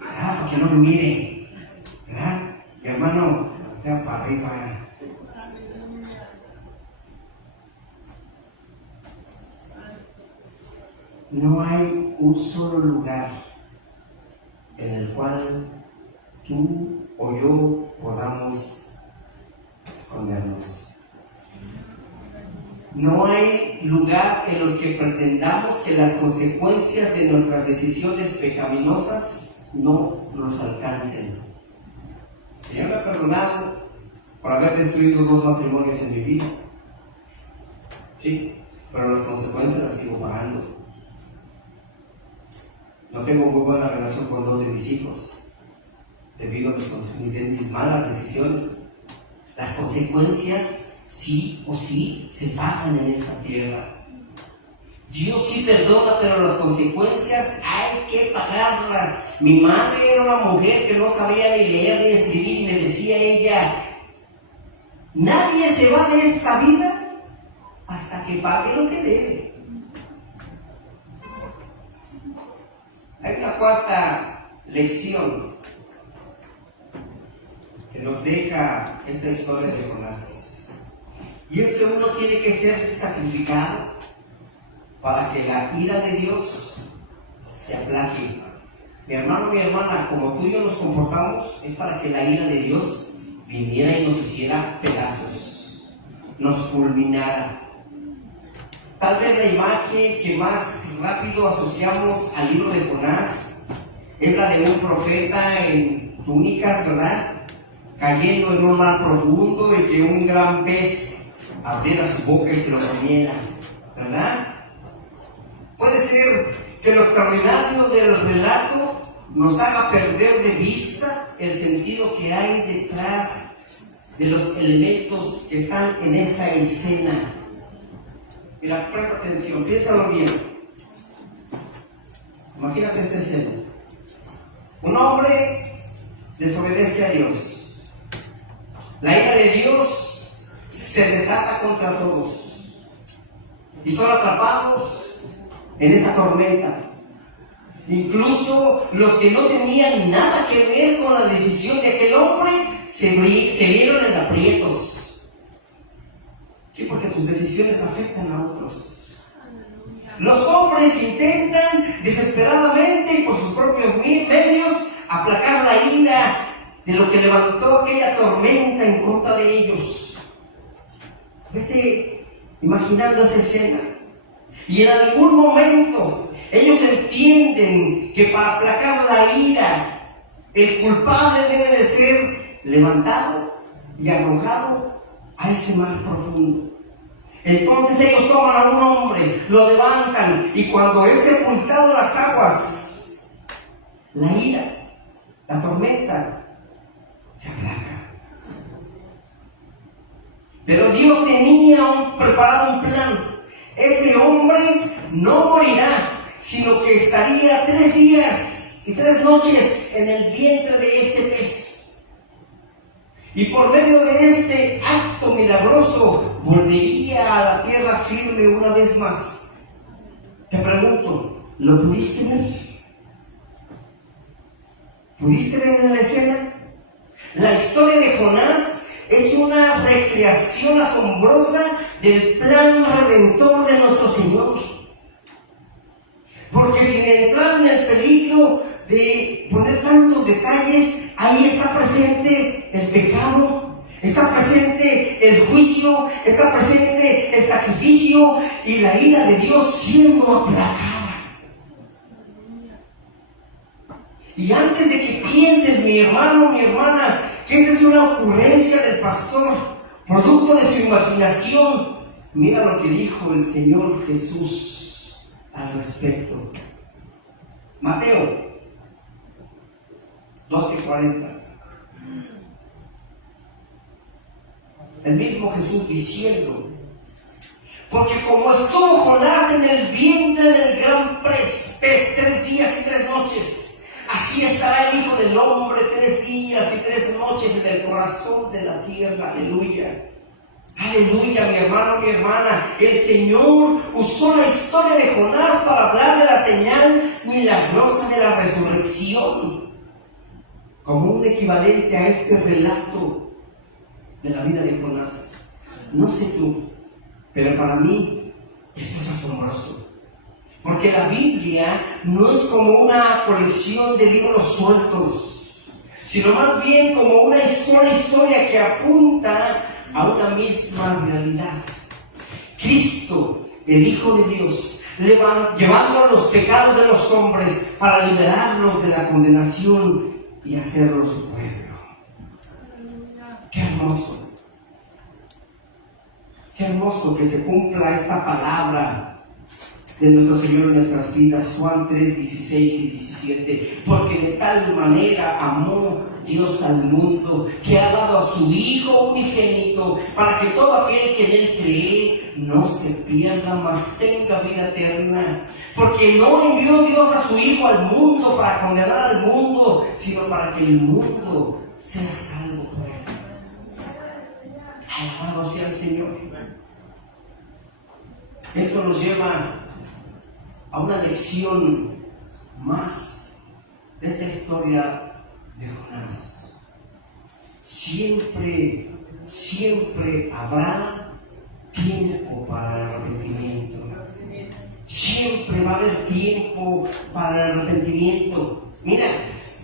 ¿verdad? Para que no me mire, ¿verdad? Mi hermano, voltea para arriba. No hay un solo lugar en el cual tú o yo podamos escondernos. No hay lugar en los que pretendamos que las consecuencias de nuestras decisiones pecaminosas no nos alcancen. El Señor me ha perdonado por haber destruido 2 matrimonios en mi vida. Sí, pero las consecuencias las sigo pagando. No tengo muy buena relación con 2 de mis hijos debido a mis malas decisiones. Las consecuencias sí o sí se pagan en esta tierra. Dios sí perdona, pero las consecuencias hay que pagarlas. Mi madre era una mujer que no sabía ni leer ni escribir y me decía ella: nadie se va de esta vida hasta que pague lo que debe. Hay una cuarta lección que nos deja esta historia de Jonás. Y es que uno tiene que ser sacrificado para que la ira de Dios se aplaque. Mi hermano, mi hermana, como tú y yo nos comportamos, es para que la ira de Dios viniera y nos hiciera pedazos, nos fulminara. Tal vez la imagen que más rápido asociamos al libro de Jonás es la de un profeta en túnicas, ¿verdad? Cayendo en un mar profundo y que un gran pez abriera su boca y se lo comiera, ¿verdad? Puede ser que lo extraordinario del relato nos haga perder de vista el sentido que hay detrás de los elementos que están en esta escena. Mira, presta atención, piénsalo bien. Imagínate esta escena. Un hombre desobedece a Dios. La ira de Dios se desata contra todos y son atrapados en esa tormenta. Incluso los que no tenían nada que ver con la decisión de aquel hombre se vieron en aprietos. Sí, porque tus decisiones afectan a otros. Los hombres intentan desesperadamente y por sus propios medios aplacar la ira de lo que levantó aquella tormenta en contra de ellos. Vete imaginando esa escena. Y en algún momento ellos entienden que para aplacar la ira, el culpable debe de ser levantado y arrojado a ese mar profundo. Entonces ellos toman a un hombre, lo levantan y cuando es sepultado en las aguas, la ira, la tormenta se aplaca. Pero Dios tenía preparado un plan. Ese hombre no morirá, sino que estaría 3 días y 3 noches en el vientre de ese pez. Y por medio de este acto milagroso volvería a la tierra firme una vez más. Te pregunto, ¿lo pudiste ver? ¿Pudiste ver en la escena? La historia de Jonás es una recreación asombrosa del plan redentor de nuestro Señor. Porque sin entrar en el peligro de poner tantos detalles, ahí está presente el pecado, está presente el juicio, está presente el sacrificio y la ira de Dios siendo aplacada. Y antes de que pienses, mi hermano, mi hermana, que esta es una ocurrencia del pastor, producto de su imaginación, mira lo que dijo el Señor Jesús al respecto. Mateo 12:40. El mismo Jesús diciendo: porque como estuvo Jonás en el vientre del gran pez 3 días y 3 noches, así estará el Hijo del Hombre 3 días y 3 noches en el corazón de la tierra. Aleluya. Aleluya, mi hermano, mi hermana. El Señor usó la historia de Jonás para hablar de la señal milagrosa de la resurrección, como un equivalente a este relato de la vida de Jonás. No sé tú, pero para mí esto es asombroso. Porque la Biblia no es como una colección de libros sueltos, sino más bien como una sola historia que apunta a una misma realidad. Cristo, el Hijo de Dios, llevando los pecados de los hombres para liberarlos de la condenación y hacerlos su pueblo. ¡Qué hermoso! ¡Qué hermoso que se cumpla esta palabra de nuestro Señor en nuestras vidas! Juan 3, 16 y 17. Porque de tal manera amó Dios al mundo, que ha dado a su Hijo unigénito, para que todo aquel que en Él cree no se pierda, mas tenga vida eterna. Porque no envió Dios a su Hijo al mundo para condenar al mundo, sino para que el mundo sea salvo por Él. Alabado sea el Señor. Esto nos lleva a una lección más de esta historia de Jonás. Siempre habrá tiempo para el arrepentimiento. Siempre va a haber tiempo para el arrepentimiento. Mira,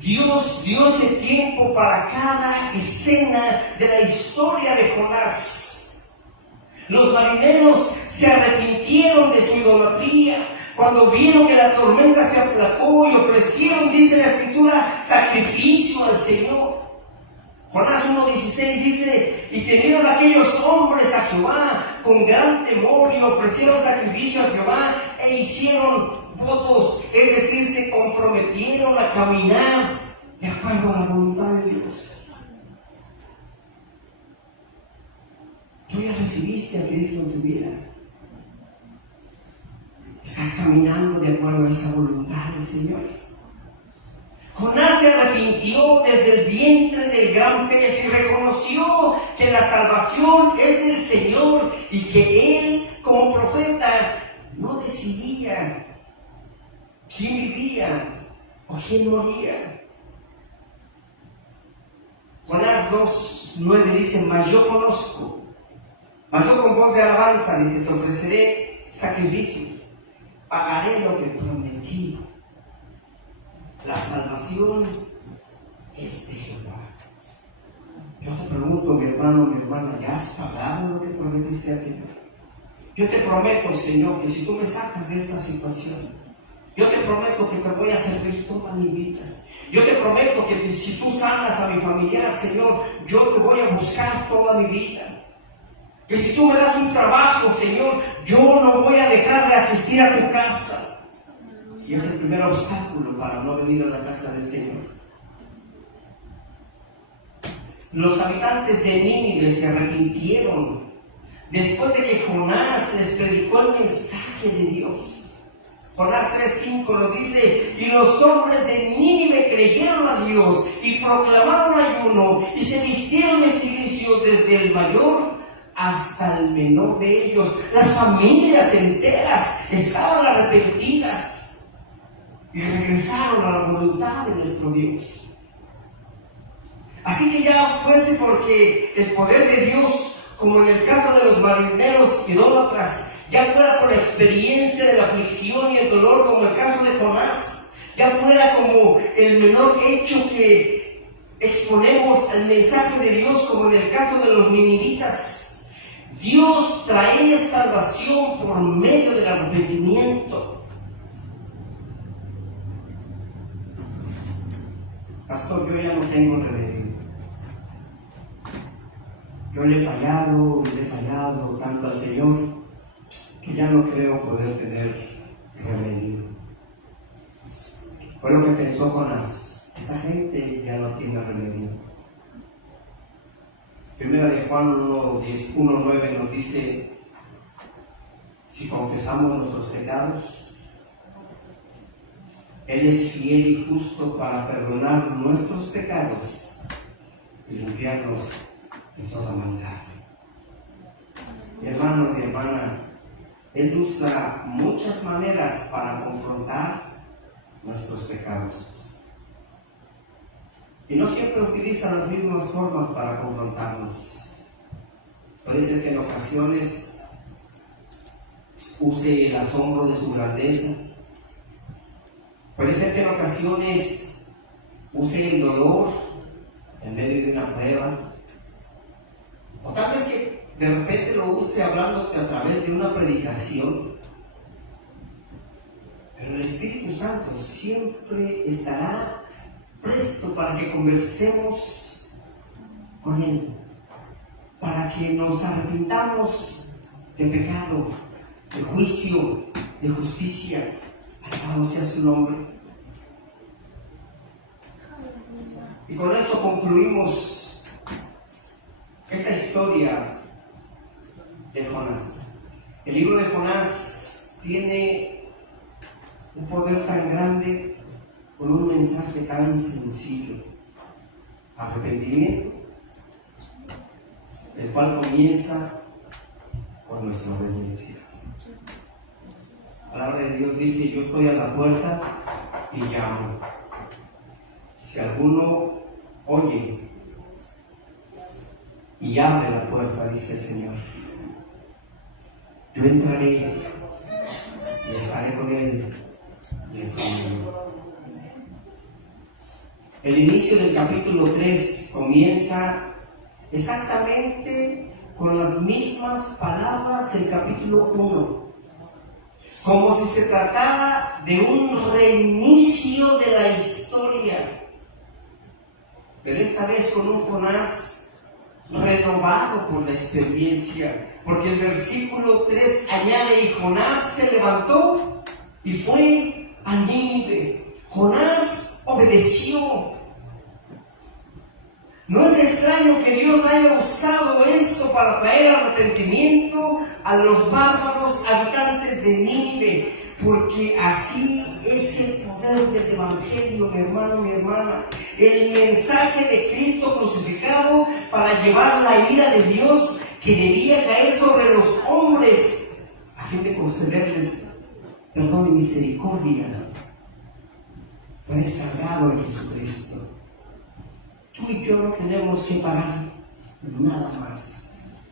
Dios dio ese tiempo para cada escena de la historia de Jonás. Los marineros se arrepintieron de su idolatría cuando vieron que la tormenta se aplacó y ofrecieron, dice la Escritura, sacrificio al Señor. Jonás 1:16 dice: y temieron aquellos hombres a Jehová con gran temor y ofrecieron sacrificio a Jehová e hicieron votos, es decir, se comprometieron a caminar de acuerdo a la voluntad de Dios. Tú ya recibiste a Cristo en tu vida. Estás caminando de acuerdo a esa voluntad del Señor. Jonás se arrepintió desde el vientre del gran pez y reconoció que la salvación es del Señor y que él, como profeta, no decidía quién vivía o quién moría. Jonás 2:9 dice: mas yo con voz de alabanza, dice, te ofreceré sacrificios, pagaré lo que prometí. La salvación es de Jehová. Yo te pregunto, mi hermano, mi hermana, ¿ya has pagado lo que prometiste al Señor? Yo te prometo, Señor, que si tú me sacas de esta situación, yo te prometo que te voy a servir toda mi vida. Yo te prometo que si tú sanas a mi familiar, Señor, yo te voy a buscar toda mi vida. Que si tú me das un trabajo, Señor, yo no voy a dejar de asistir a tu casa. Y es el primer obstáculo para no venir a la casa del Señor. Los habitantes de Nínive se arrepintieron después de que Jonás les predicó el mensaje de Dios. Jonás 3:5 nos dice: y los hombres de Nínive creyeron a Dios y proclamaron ayuno y se vistieron de cilicio desde el mayor hasta el menor de ellos. Las familias enteras estaban arrepentidas y regresaron a la voluntad de nuestro Dios. Así que ya fuese porque el poder de Dios, como en el caso de los marineros idólatras, ya fuera por la experiencia de la aflicción y el dolor, como el caso de Jonás, ya fuera como el menor hecho que exponemos al mensaje de Dios, como en el caso de los ninivitas, Dios trae salvación por medio del arrepentimiento. Pastor, yo ya no tengo remedio. Yo le he fallado tanto al Señor que ya no creo poder tener remedio. Fue lo que pensó Jonás. Esta gente ya no tiene remedio. Primera de Juan 1:9 nos dice: si confesamos nuestros pecados, Él es fiel y justo para perdonar nuestros pecados y limpiarnos de toda maldad. Mi hermano, mi hermana, Él usa muchas maneras para confrontar nuestros pecados. Y no siempre utiliza las mismas formas para confrontarnos. Puede ser que en ocasiones use el asombro de su grandeza. Puede ser que en ocasiones use el dolor en medio de una prueba. O tal vez que de repente lo use hablándote a través de una predicación. Pero el Espíritu Santo siempre estará presto para que conversemos con Él, para que nos arrepintamos de pecado, de juicio, de justicia. Alabado sea su nombre. Y con esto concluimos esta historia de Jonás. El libro de Jonás tiene un poder tan grande con un mensaje tan sencillo: arrepentimiento, el cual comienza con nuestra obediencia. La palabra de Dios dice: yo estoy a la puerta y llamo. Si alguno oye y abre la puerta, dice el Señor, yo entraré y estaré con él y él conmigo. El inicio del capítulo 3 comienza exactamente con las mismas palabras del capítulo 1, como si se tratara de un reinicio de la historia, pero esta vez con un Jonás renovado por la experiencia, porque el versículo 3 añade: y Jonás se levantó y fue a Nínive. Jonás obedeció. No es extraño que Dios haya usado esto para traer arrepentimiento a los bárbaros habitantes de Nínive, porque así es el poder del Evangelio, mi hermano, mi hermana. El mensaje de Cristo crucificado para llevar la ira de Dios que debía caer sobre los hombres a fin de concederles perdón y misericordia fue descargado en Jesucristo. Tú y yo no tenemos que pagar nada más.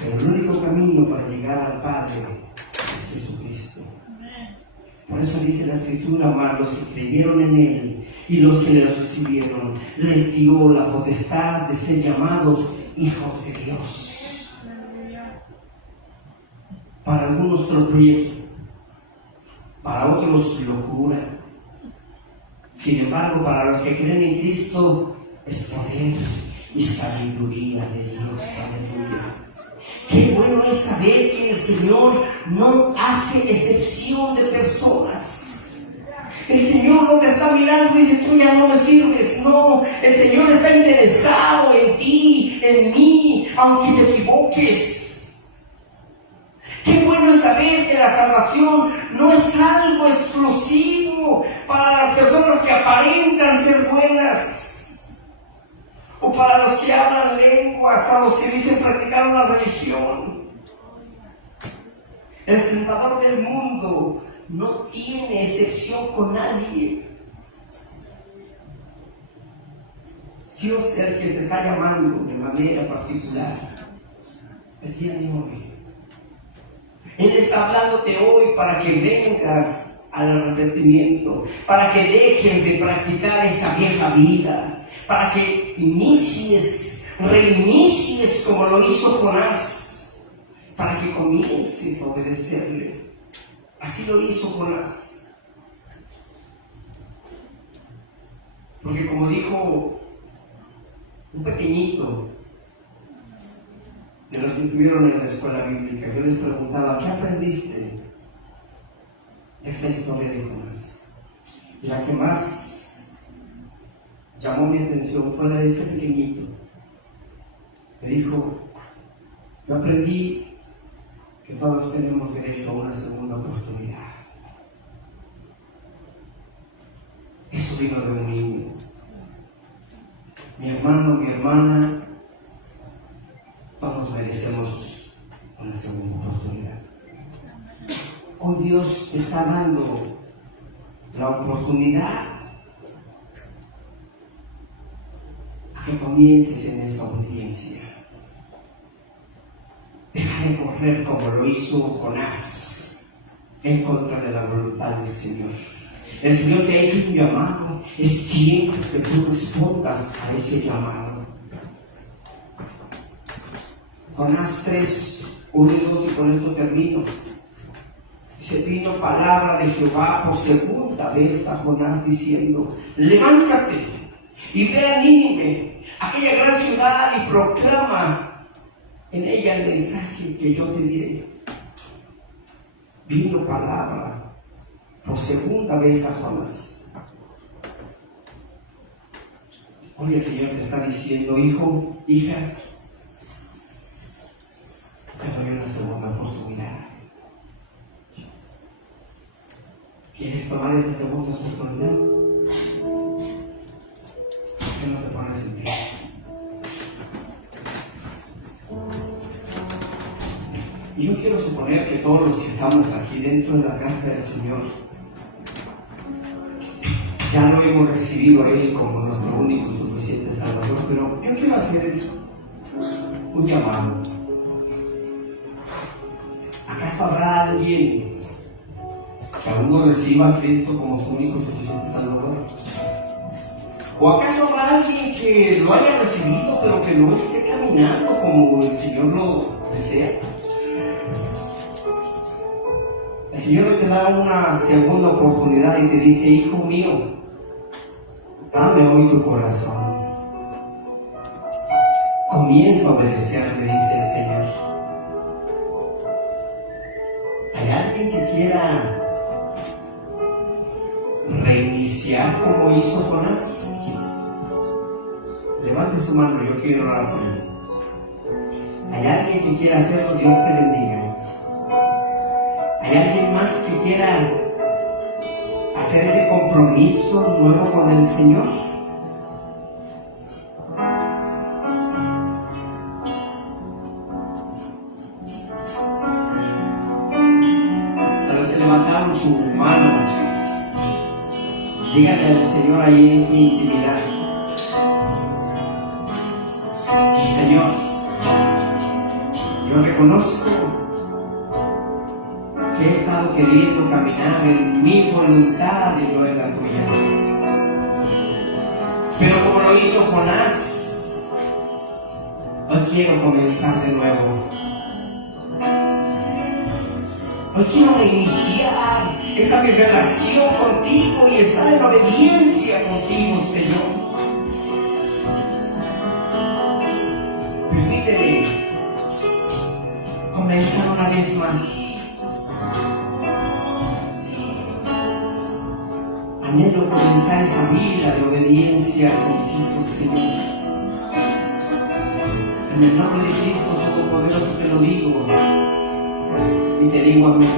Pero el único camino para llegar al Padre es Jesucristo. Por eso dice la Escritura: mas los que creyeron en Él y los que le recibieron, les dio la potestad de ser llamados hijos de Dios. Para algunos tropiezo, para otros locura. Sin embargo, para los que creen en Cristo es poder y sabiduría de Dios. Aleluya. Qué bueno es saber que el Señor no hace excepción de personas. El Señor no te está mirando y dice: tú ya no me sirves. No, el Señor está interesado en ti, en mí, aunque te equivoques. Qué bueno es saber que la salvación no es algo exclusivo para las personas que aparentan ser buenas, o para los que hablan lenguas, a los que dicen practicar una religión. El Salvador del mundo no tiene excepción con nadie. Dios es el que te está llamando de manera particular el día de hoy. Él está hablándote hoy para que vengas al arrepentimiento, para que dejes de practicar esa vieja vida, para que reinicies como lo hizo Jonás, para que comiences a obedecerle. Así lo hizo Jonás. Porque como dijo un pequeñito de los que estuvieron en la escuela bíblica, yo les preguntaba: ¿qué aprendiste de esta historia de Jonás? Y la que más llamó mi atención fue la de este pequeñito. Me dijo: yo aprendí que todos tenemos derecho a una segunda oportunidad. Eso vino de un niño. Mi hermano, mi hermana, segunda oportunidad. Hoy Dios te está dando la oportunidad a que comiences en esa obediencia. Deja de correr como lo hizo Jonás en contra de la voluntad del Señor. El Señor te ha hecho un llamado. Es tiempo que tú respondas a ese llamado. Jonás 3, 1 y 2, y con esto termino. Dice: vino palabra de Jehová por segunda vez a Jonás diciendo: levántate y ve a Nínive, aquella gran ciudad, y proclama en ella el mensaje que yo te diré. Vino palabra por segunda vez a Jonás. Hoy el Señor te está diciendo: hijo, hija, te doy una segunda oportunidad. ¿Quieres tomar esa segunda oportunidad? ¿Por qué no te pones en pie? Y yo quiero suponer que todos los que estamos aquí dentro de la casa del Señor ya lo hemos recibido a Él como nuestro único y suficiente Salvador, pero yo quiero hacer un llamado. ¿Acaso habrá alguien que aún no reciba a Cristo como su único y suficiente Salvador? ¿O acaso habrá alguien que lo haya recibido pero que no esté caminando como el Señor lo desea? El Señor te da una segunda oportunidad y te dice: hijo mío, dame hoy tu corazón. Comienza a obedecerme, dice el Señor. ¿Hay alguien que quiera reiniciar como hizo Jonás? Levante su mano, yo quiero orar por él. ¿Hay alguien que quiera hacerlo? Dios te bendiga. ¿Hay alguien más que quiera hacer ese compromiso nuevo con el Señor? A los que levantaron su mano, díganle al Señor ahí en su intimidad: Señor, yo reconozco que he estado queriendo caminar en mi voluntad y no en la tuya. Pero como lo hizo Jonás, hoy quiero comenzar de nuevo. Hoy quiero reiniciar esa mi relación contigo y estar en obediencia contigo, Señor. Permíteme comenzar una vez más. Anhelo comenzar esa vida de obediencia contigo, Señor. En el nombre de Cristo Todopoderoso te lo digo y te digo amén.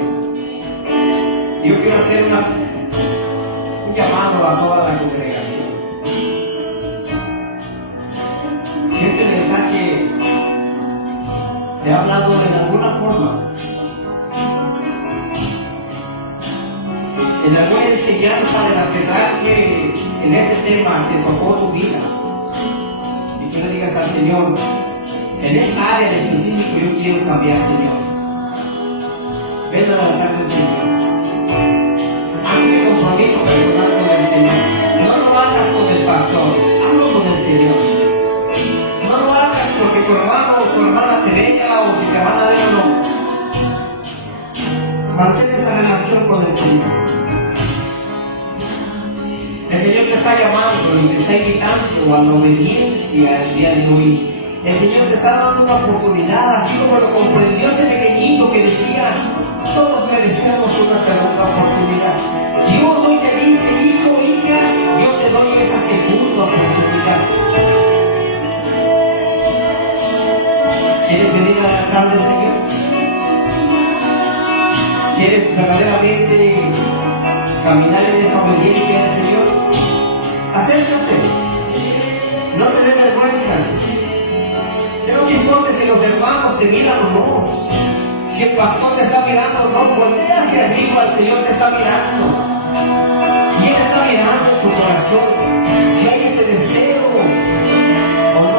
Yo quiero hacer un llamado a toda la congregación. Si este mensaje te ha hablado de alguna forma, en alguna enseñanza de las que traje en este tema que tocó tu vida, y tú le digas al Señor: en esta área en específico yo quiero cambiar, Señor, ven a la altar del Señor. Haz ese compromiso personal con el Señor. No lo hagas con el pastor, hazlo con el Señor. No lo hagas porque tu hermano o tu hermana te venga o si te van a ver o no. Mantén esa relación con el Señor. El Señor te está llamando y te está invitando a la obediencia el día de hoy. El Señor te está dando una oportunidad, así como lo comprendió ese pequeñito que decía: todos merecemos una segunda oportunidad. Dios hoy te dice: hijo, hija, yo te doy esa segunda oportunidad. ¿Quieres venir al altar del Señor? ¿Quieres verdaderamente caminar en esa obediencia al Señor? Acércate, no te dé vergüenza. Que no te importe si los hermanos te miran o no. Si el pastor te está mirando, no voltea hacia arriba, el Señor te está mirando. Y Él está mirando tu corazón. Si hay ese deseo o no.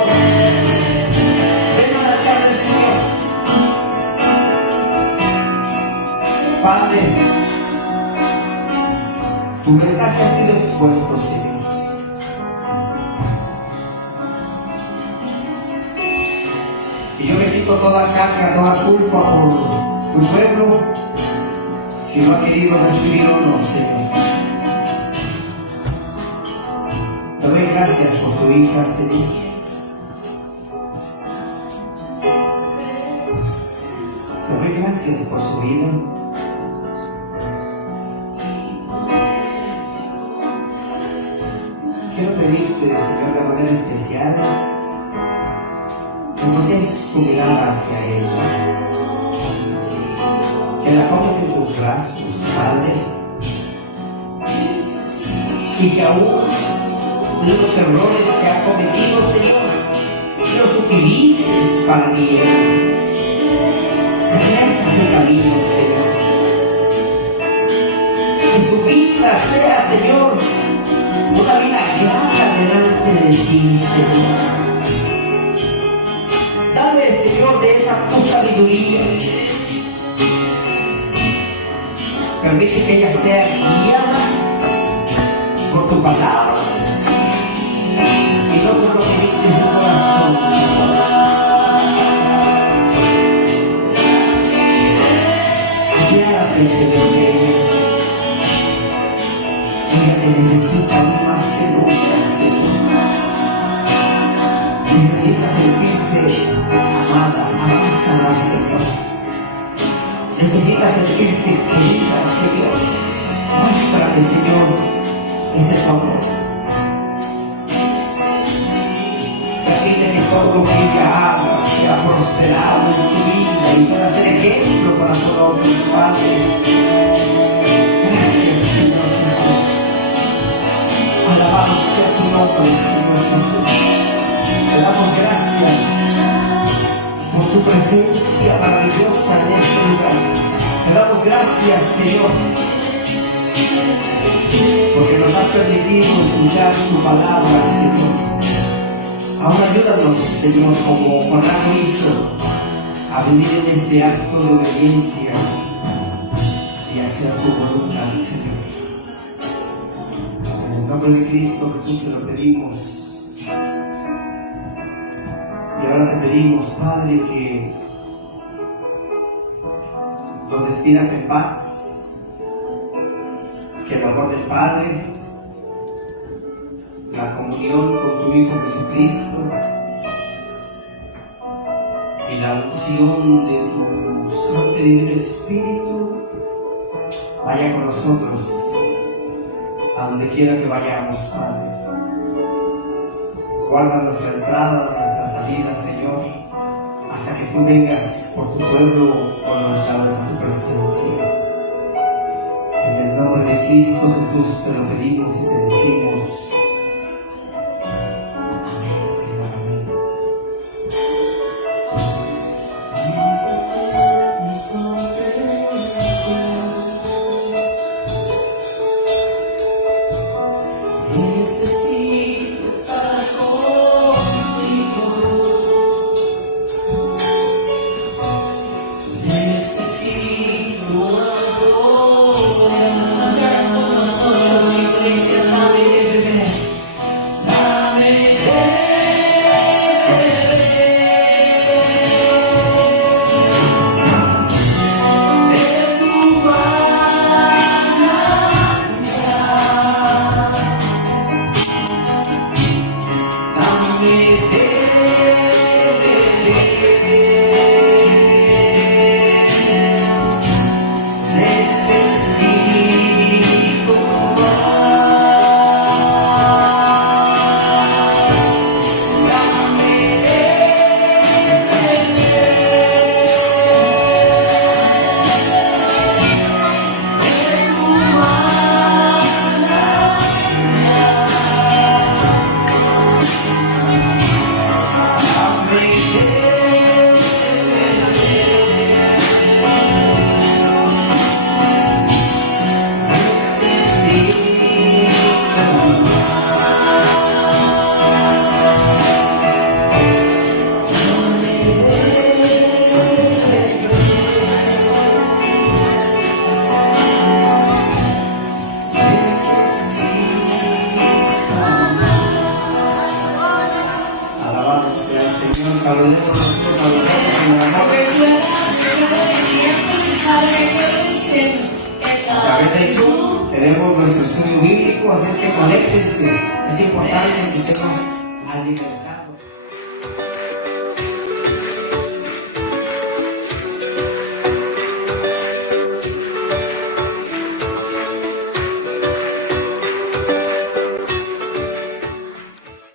Ven al altar del Señor. Padre, tu mensaje ha sido expuesto, Señor. Y yo me quito toda carga, toda culpa por tu pueblo, si no ha querido recibir o no, Señor. Te doy gracias por tu hija, Señor. Te doy gracias por su vida. Quiero pedirte, Señor, de manera especial, que voltees tu mirada hacia ella, que la tomes en tus brazos, Padre, y que aún los errores que ha cometido, Señor, los utilices para bien. Regresa ese camino, Señor. Que su vida sea, Señor, una vida grata delante de ti, Señor. Dale, Señor, de esa tu sabiduría. Permite que ella sea guiada por tu palabra y no por lo que dicte su corazón, Señor. Guíate, Señor, de ella. Ella te necesita más que nunca, Señor. Necesita sentirse amada, abrazada, Señor. Necesita sentirse querida, Señor. Muéstrale, Señor, ese amor. Permite que todo lo que ella haga sea prosperado en su vida y pueda ser ejemplo para todos los padres. Gracias, Señor Jesús. Alabado sea tu nombre, Señor Jesús. Te damos gracias por tu presencia maravillosa en este lugar. Te damos gracias, Señor, porque nos has permitido escuchar tu palabra, Señor. Ahora ayúdanos, Señor, como Jonás hizo, a vivir en ese acto de obediencia y hacer tu voluntad, Señor. En el nombre de Cristo Jesús te lo pedimos. Y ahora te pedimos, Padre, que nos despidas en paz, que el amor del Padre, la comunión con tu Hijo Jesucristo y la unción de tu Santo y Divino Espíritu vaya con nosotros a donde quiera que vayamos, Padre. Guarda nuestra entrada, nuestra salida, Señor, hasta que tú vengas por tu pueblo o nos llames a tu presencia. En el nombre de Cristo Jesús te lo pedimos y te decimos amén, Señor, amén. Necesito estar contigo. Necesito adorar. Con nosotros, iglesia, dame de beber. A través del Zoom tenemos nuestro estudio bíblico, así es que conéctense. Es importante que estemos a libertad.